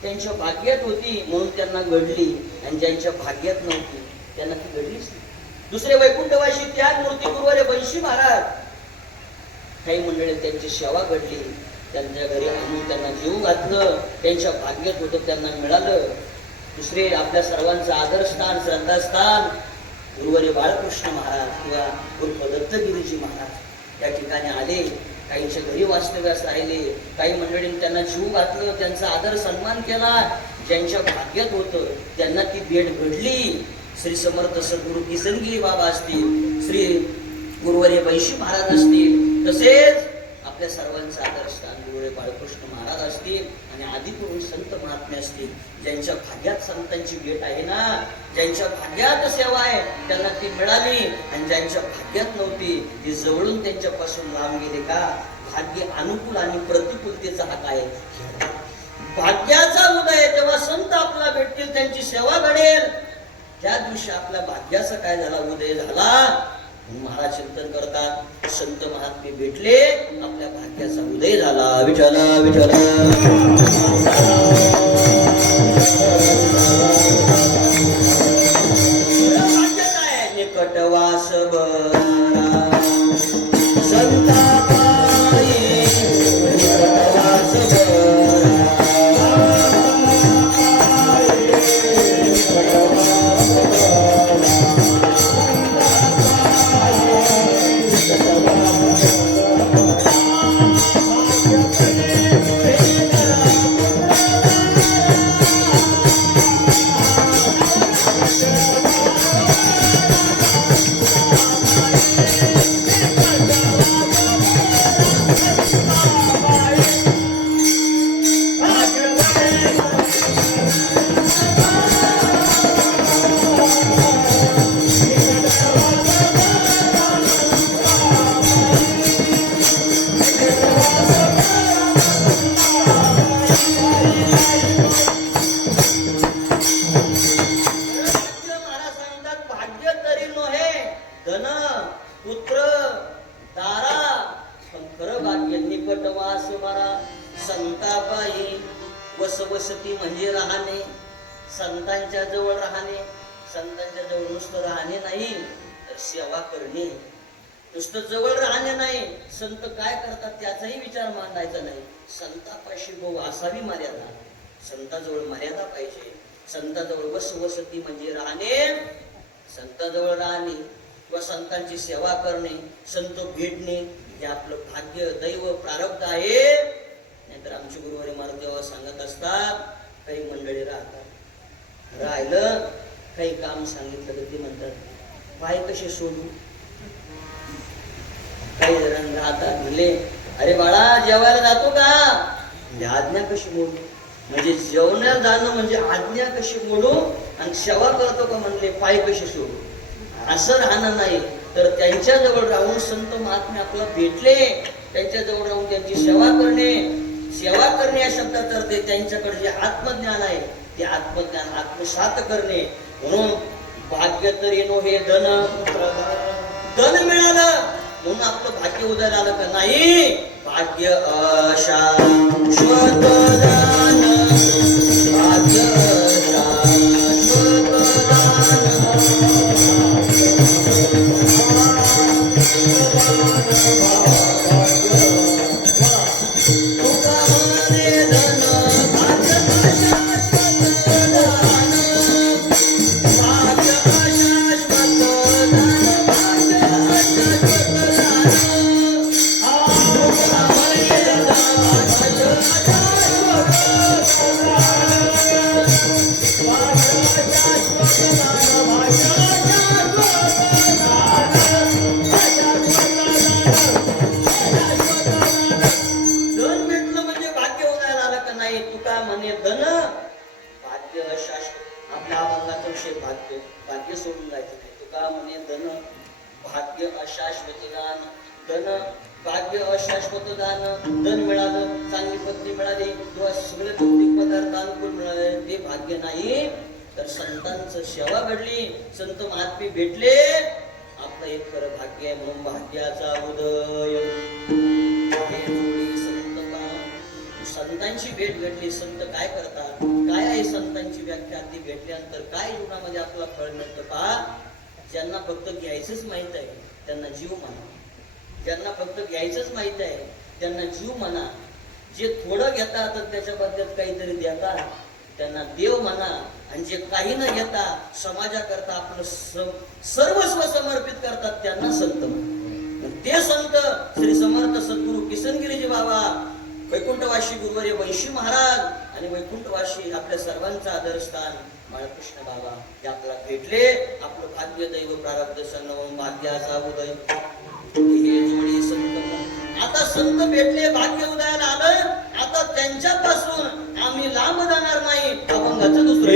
त्यांच्या भाग्यात होती म्हणून त्यांना घडली, आणि ज्यांच्या भाग्यात नव्हती त्यांना ती घडलीच नाही. दुसरे वैकुंठवासी त्याग मूर्ती गुरुवारे बंशी महाराज, काही मंडळी त्यांची सेवा घडली, त्यांच्या घरी आणून त्यांना जीव घातलं, त्यांच्या भाग्यात होतं त्यांना मिळालं. दुसरे आपल्या सर्वांचं आदरस्थान श्रद्धास्थान गुरुवारी बाळकृष्ण महाराज किंवा उर्फ दत्तगिरीजी महाराज त्या ठिकाणी आले, काहींच्या घरी वास्तव्यास राहिले, काही मंडळींनी त्यांना जीव घातलं, त्यांचा आदर सन्मान केला. ज्यांच्या भाग्यात होतं त्यांना ती भेट घडली. श्री समर्थ सद्गुरू किशनगिरी बाबा असतील, श्री गुरुवारी बंशी महाराज असतील, तसेच आपल्या सर्वांचा आदर्शस्थान गुरुदेव बाळकृष्ण महाराज असतील आणि आदिपुरुष संत महात्मे असतील, ज्यांच्या भाग्यात संतांची भेट आहे ना, ज्यांच्या भाग्यात सेवा आहे त्यांना ती मिळाली, आणि ज्यांच्या भाग्यात नव्हती ती जवळून त्यांच्यापासून लांब गेले का. भाग्य अनुकूल आणि प्रतिकूलतेचा हात आहे. भाग्याचा उदय जेव्हा संत आपला भेटतील, त्यांची सेवा घडेल, त्या दिवशी आपल्या भाग्याचा काय झाला, उदय झाला. महाराज चिंतन करतात, संत महात्मे भेटले, आपल्या भाग्याचा उदय झाला. विठ्ठल विठ्ठल भाग्य काय, निकटवास बरा संता पायी, निकटवास बरा वसवसती म्हणजे राहणे, संतांच्या जवळ राहणे. संतांच्या जवळ नुसतं राहणे नाही तर सेवा करणे. नुसतं जवळ राहणे नाही, संत काय करतात त्याचाही विचार मांडायचा नाही. संतापाशी गो असावी मर्यादा, संताजवळ मर्यादा पाहिजे. संताजवळ वसवसती म्हणजे राहणे, संताजवळ राहणे किंवा संतांची सेवा करणे, संत भेटणे हे आपलं भाग्य, दैव, प्रारब्ध आहे. नाहीतर आमचे गुरुवारी महाराज तेव्हा सांगत असतात, काही मंडळी राहतात, राहिलं काही काम सांगितलं तर ते म्हणतात पाय कसे सोडू. काही जण राहतात, म्हणले अरे बाळा जेवायला जातो का, आज्ञा कशी मोडू. म्हणजे जेवणाला जाणं म्हणजे आज्ञा कशी मोडू, आणि सेवा करतो का म्हणले पाय कसे सोडू. असं राहणं नाही, तर त्यांच्या जवळ राहून संत महात्मे आपला भेटले, त्यांच्या जवळ राहून त्यांची सेवा करणे. सेवा करणे या शब्दात अर्थ त्यांच्याकडे जे आत्मज्ञान आहे ते आत्मज्ञान आत्मसात करणे. म्हणून भाग्य तरी नो हे धन, धन मिळालं म्हणून आपलं भाग्य उदय आलं का नाही. भाग्य अशाश्वत दान, भाग्य अशाश्वत भाग्य सोडून जायचं नाही. तुका म्हणे धन भाग्य अशाश्वत दान, धन भाग्य अशाश्वत दान. धन मिळालं, चांगली पत्नी मिळाली किंवा सगळे भौतिक पदार्थ अनुकूल मिळाले ते भाग्य नाही, तर संतांचं सेवा घडली, संत महात्मे भेटले, आपलं एक खरं भाग्य आहे. म्हणून भाग्याचा उदय संतांची भेट घडली. संत काय करतात, काय आहे संतांची व्याख्या, ती भेटल्यानंतर काय जीवनामध्ये आपला फळ मिळतं पहा. ज्यांना फक्त घ्यायचंच माहित आहे त्यांना जीव म्हणा, ज्यांना फक्त घ्यायचंच माहित आहे त्यांना जीव म्हणा. जे थोडं घेतात तर त्याच्या बदल्यात काहीतरी देतात त्यांना देव म्हणा, आणि जे काही न घेता समाजाकरता आपलं सर्वस्व समर्पित करतात त्यांना संत म्हणा. ते संत श्री समर्थ सद्गुरू किसनगिरीजी बाबा, वैकुंठवासी गुरुवर्य वंशी महाराज आणि वैकुंठवासी आपल्या सर्वांचं आदरस्थान बाळकृष्ण बाबा हे आपल्याला भेटले. आपलं भाग्य दैव प्रारब्ध संगम भाग्याचा उदय हे जोडी संत. आता संत भेटले, भाग्य उदयाला आलं, आता त्यांच्यापासून आम्ही लांब जाणार नाही. अभंगाचं दुसरं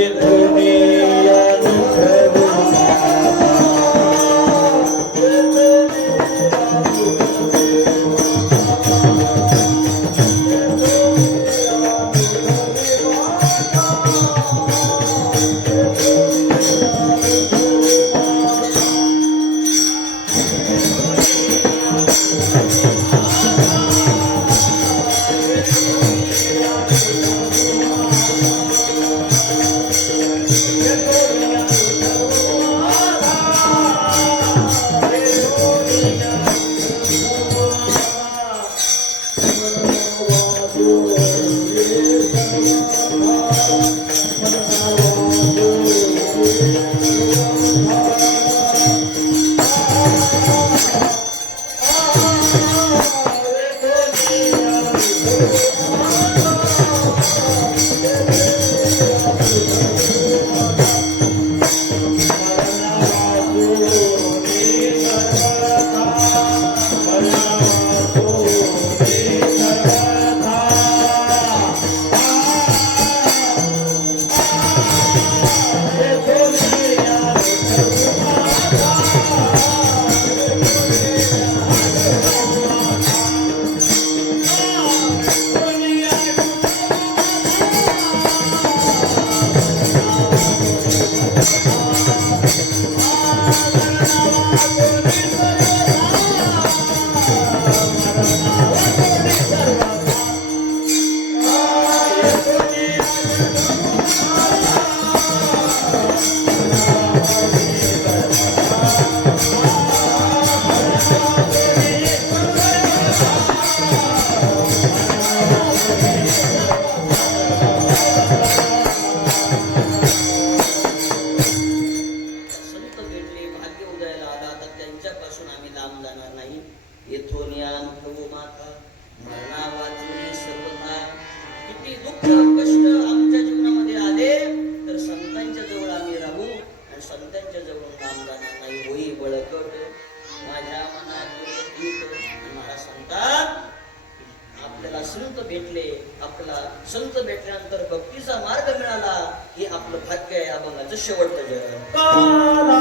संत भेटल्यानंतर भक्तीचा मार्ग मिळाला, हे आपलं भाग्य आहे. अभंगाचं शेवटचं जग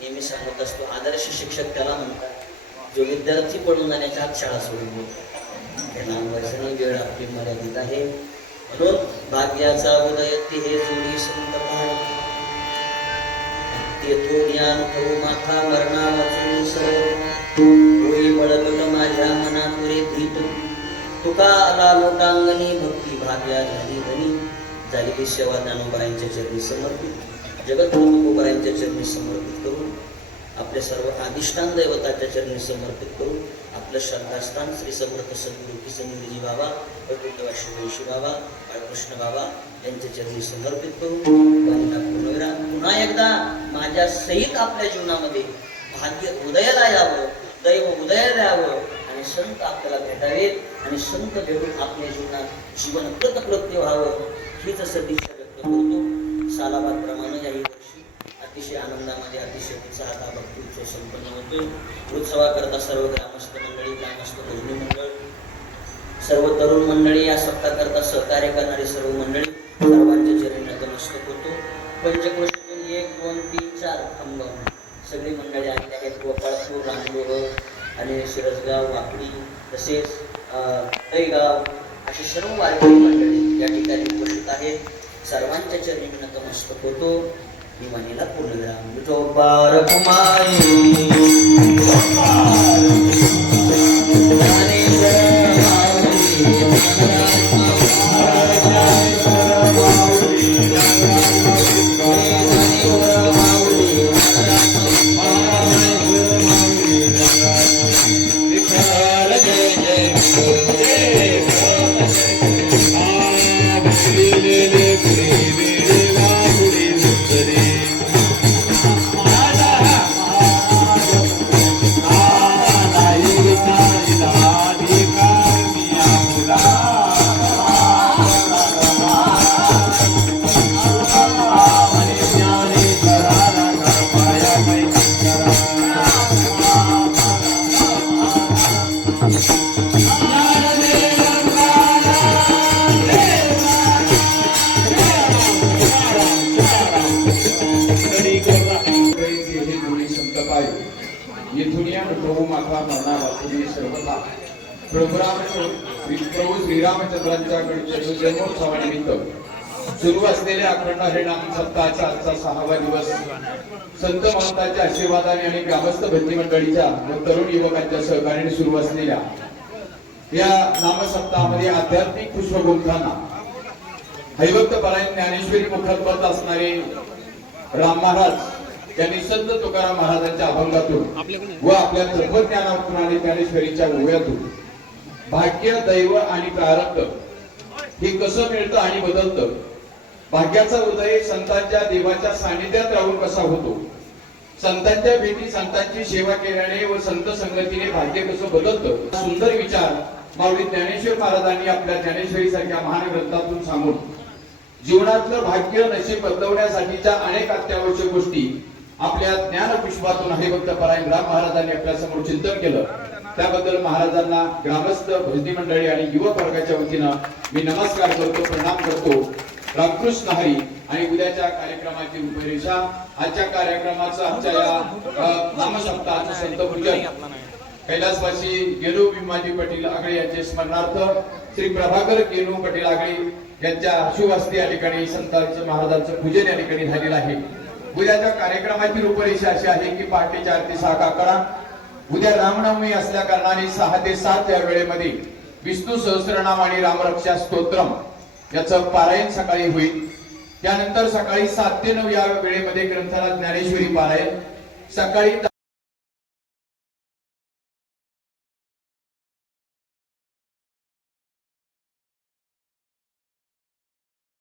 नेहमी सांगत असतो, आदर्श शिक्षक त्याला म्हणतात जो विद्यार्थी पडून जाण्याच्या आत शाळा सोडून देतो. त्यांना वैष्णव वेळ आपली मर्यादित आहे. म्हणून भाग्याचा उदय हे जोडी संत तेथून अनुभव माथा मरणा वाचून सर्व होई बळकट माझ्या मनापुरे भीत. तुका आला लोटांगणी भक्ती भाग्या झाली धनी. झाली की सेवा ज्ञानोबायांच्या चरणी समर्पित. जगद्गुरु तुकोबारायांच्या चरणी समर्पित करून आपले सर्व अधिष्ठान दैवताच्या चरणी समर्पित करू आपलं श्रद्धास्थान श्री समर्थ सद्गुरू किसनगिरीजी बाबा पटुकेवा शिवशी बाबा बाळकृष्ण बाबा यांच्या चरणी समर्पित करू वाणीला पूर्णविराम. पुन्हा एकदा माझ्या सहित आपल्या जीवनामध्ये भाग्य उदयाला यावं, दैव उदयाला यावं आणि संत आपल्याला भेटावेत आणि संत भेटून आपल्या जीवनात जीवन कृतकृत्य व्हावं हीच सदिच्छा व्यक्त करतो. सालाबादप्रमाणे याही वर्षी अतिशय आनंदामध्ये अतिशय उत्साहात हा भक्ती उत्सव संपन्न होतोय. उत्सवाकरता सर्व ग्रामस्थ मंडळी, ग्रामस्थ भजनी मंडळ, सर्व तरुण मंडळी, या सप्ताहाकरता सहकार्य करणारी सर्व मंडळी सर्वांच्या चरणी नतमस्तक होतो. पंचक्रोशीतून 1, 2, 3, 4 खामगाव सगळी मंडळी आलेली आहेत. गोपाळपूर, रामलोह आणि शिरसगाव, वाकडी तसेच दहीगाव अशी सर्व वारकरी मंडळी या ठिकाणी उपस्थित आहेत. सर्वांच्या चरणी नतमस्तक होतो. मी वाणीला पूर्णविराम. विठोबा रखुमाई प्रभू श्रीरामचंद्रांच्या जन्मोत्सवानिमित्त सुरू असलेल्या अखंड हरिनाम सप्ताहाचा आजचा 6वा दिवस संत महंतांच्या आशीर्वादाने आणि ग्रामस्थ भक्ती मंडळीच्या व तरुण युवकांच्या सहकार्याने सुरू असलेल्या या नामसप्ताहामध्ये आध्यात्मिक पुष्पगुंफांना हरिभक्त परायण ज्ञानेश्वरी मुखत्पत असणारे राम महाराज यांनी संत तुकाराम महाराजांच्या अभंगातून व आपल्या तत्वज्ञानातून आणि ज्ञानेश्वरीच्या ओव्यातून भाग्य, दैव आणि प्रारब्ध हे कसं मिळतं आणि बदलतं, भाग्याचा उदय संतांच्या देवाच्या सानिध्यात राहून कसा होतो, संतांच्या भेटी संतांची सेवा केल्याने व संत संगतीने भाग्य कसं बदलतं, सुंदर विचार माऊली ज्ञानेश्वर महाराजांनी आपल्या ज्ञानेश्वरी सारख्या महान ग्रंथातून सांगून जीवनातलं भाग्य नशीब बदलवण्यासाठीच्या अनेक अत्यावश्यक गोष्टी आपल्या ज्ञान पुष्पातून हरिभक्त परायण राम महाराजांनी आपल्या समोर चिंतन केलं. त्याबद्दल महाराजांना ग्रामस्थ भजनी मंडळी आणि युवक वर्गाच्या वतीनं मी नमस्कार करतो, प्रणाम करतो. रामकृष्ण हरी. आणि उद्याच्या कार्यक्रमाची रूपरेषा, आजच्या कार्यक्रमाचं आजच्या या नामसप्ताहाचं संत पूजन कैलासवासी गेनू भीमाजी पाटील आगळे यांचे स्मरणार्थ श्री प्रभाकर गेनू पाटील आगळे यांच्या शुभ हस्ते या ठिकाणी संतांचं महाराजांचं पूजन या ठिकाणी झालेलं आहे. उद्याच्या कार्यक्रमाची रूपरेषा अशी आहे की पहाटे 4 ते 6 काकडा. उद्या रामनवमी असल्या कारणाने 6 ते 7 या वेळेमध्ये विष्णू सहस्रनाम आणि रामरक्षा स्तोत्रम याचं पारायण सकाळी होईल. त्यानंतर सकाळी 7 ते 9 या वेळेमध्ये ग्रंथाला ज्ञानेश्वरी पारायण, सकाळी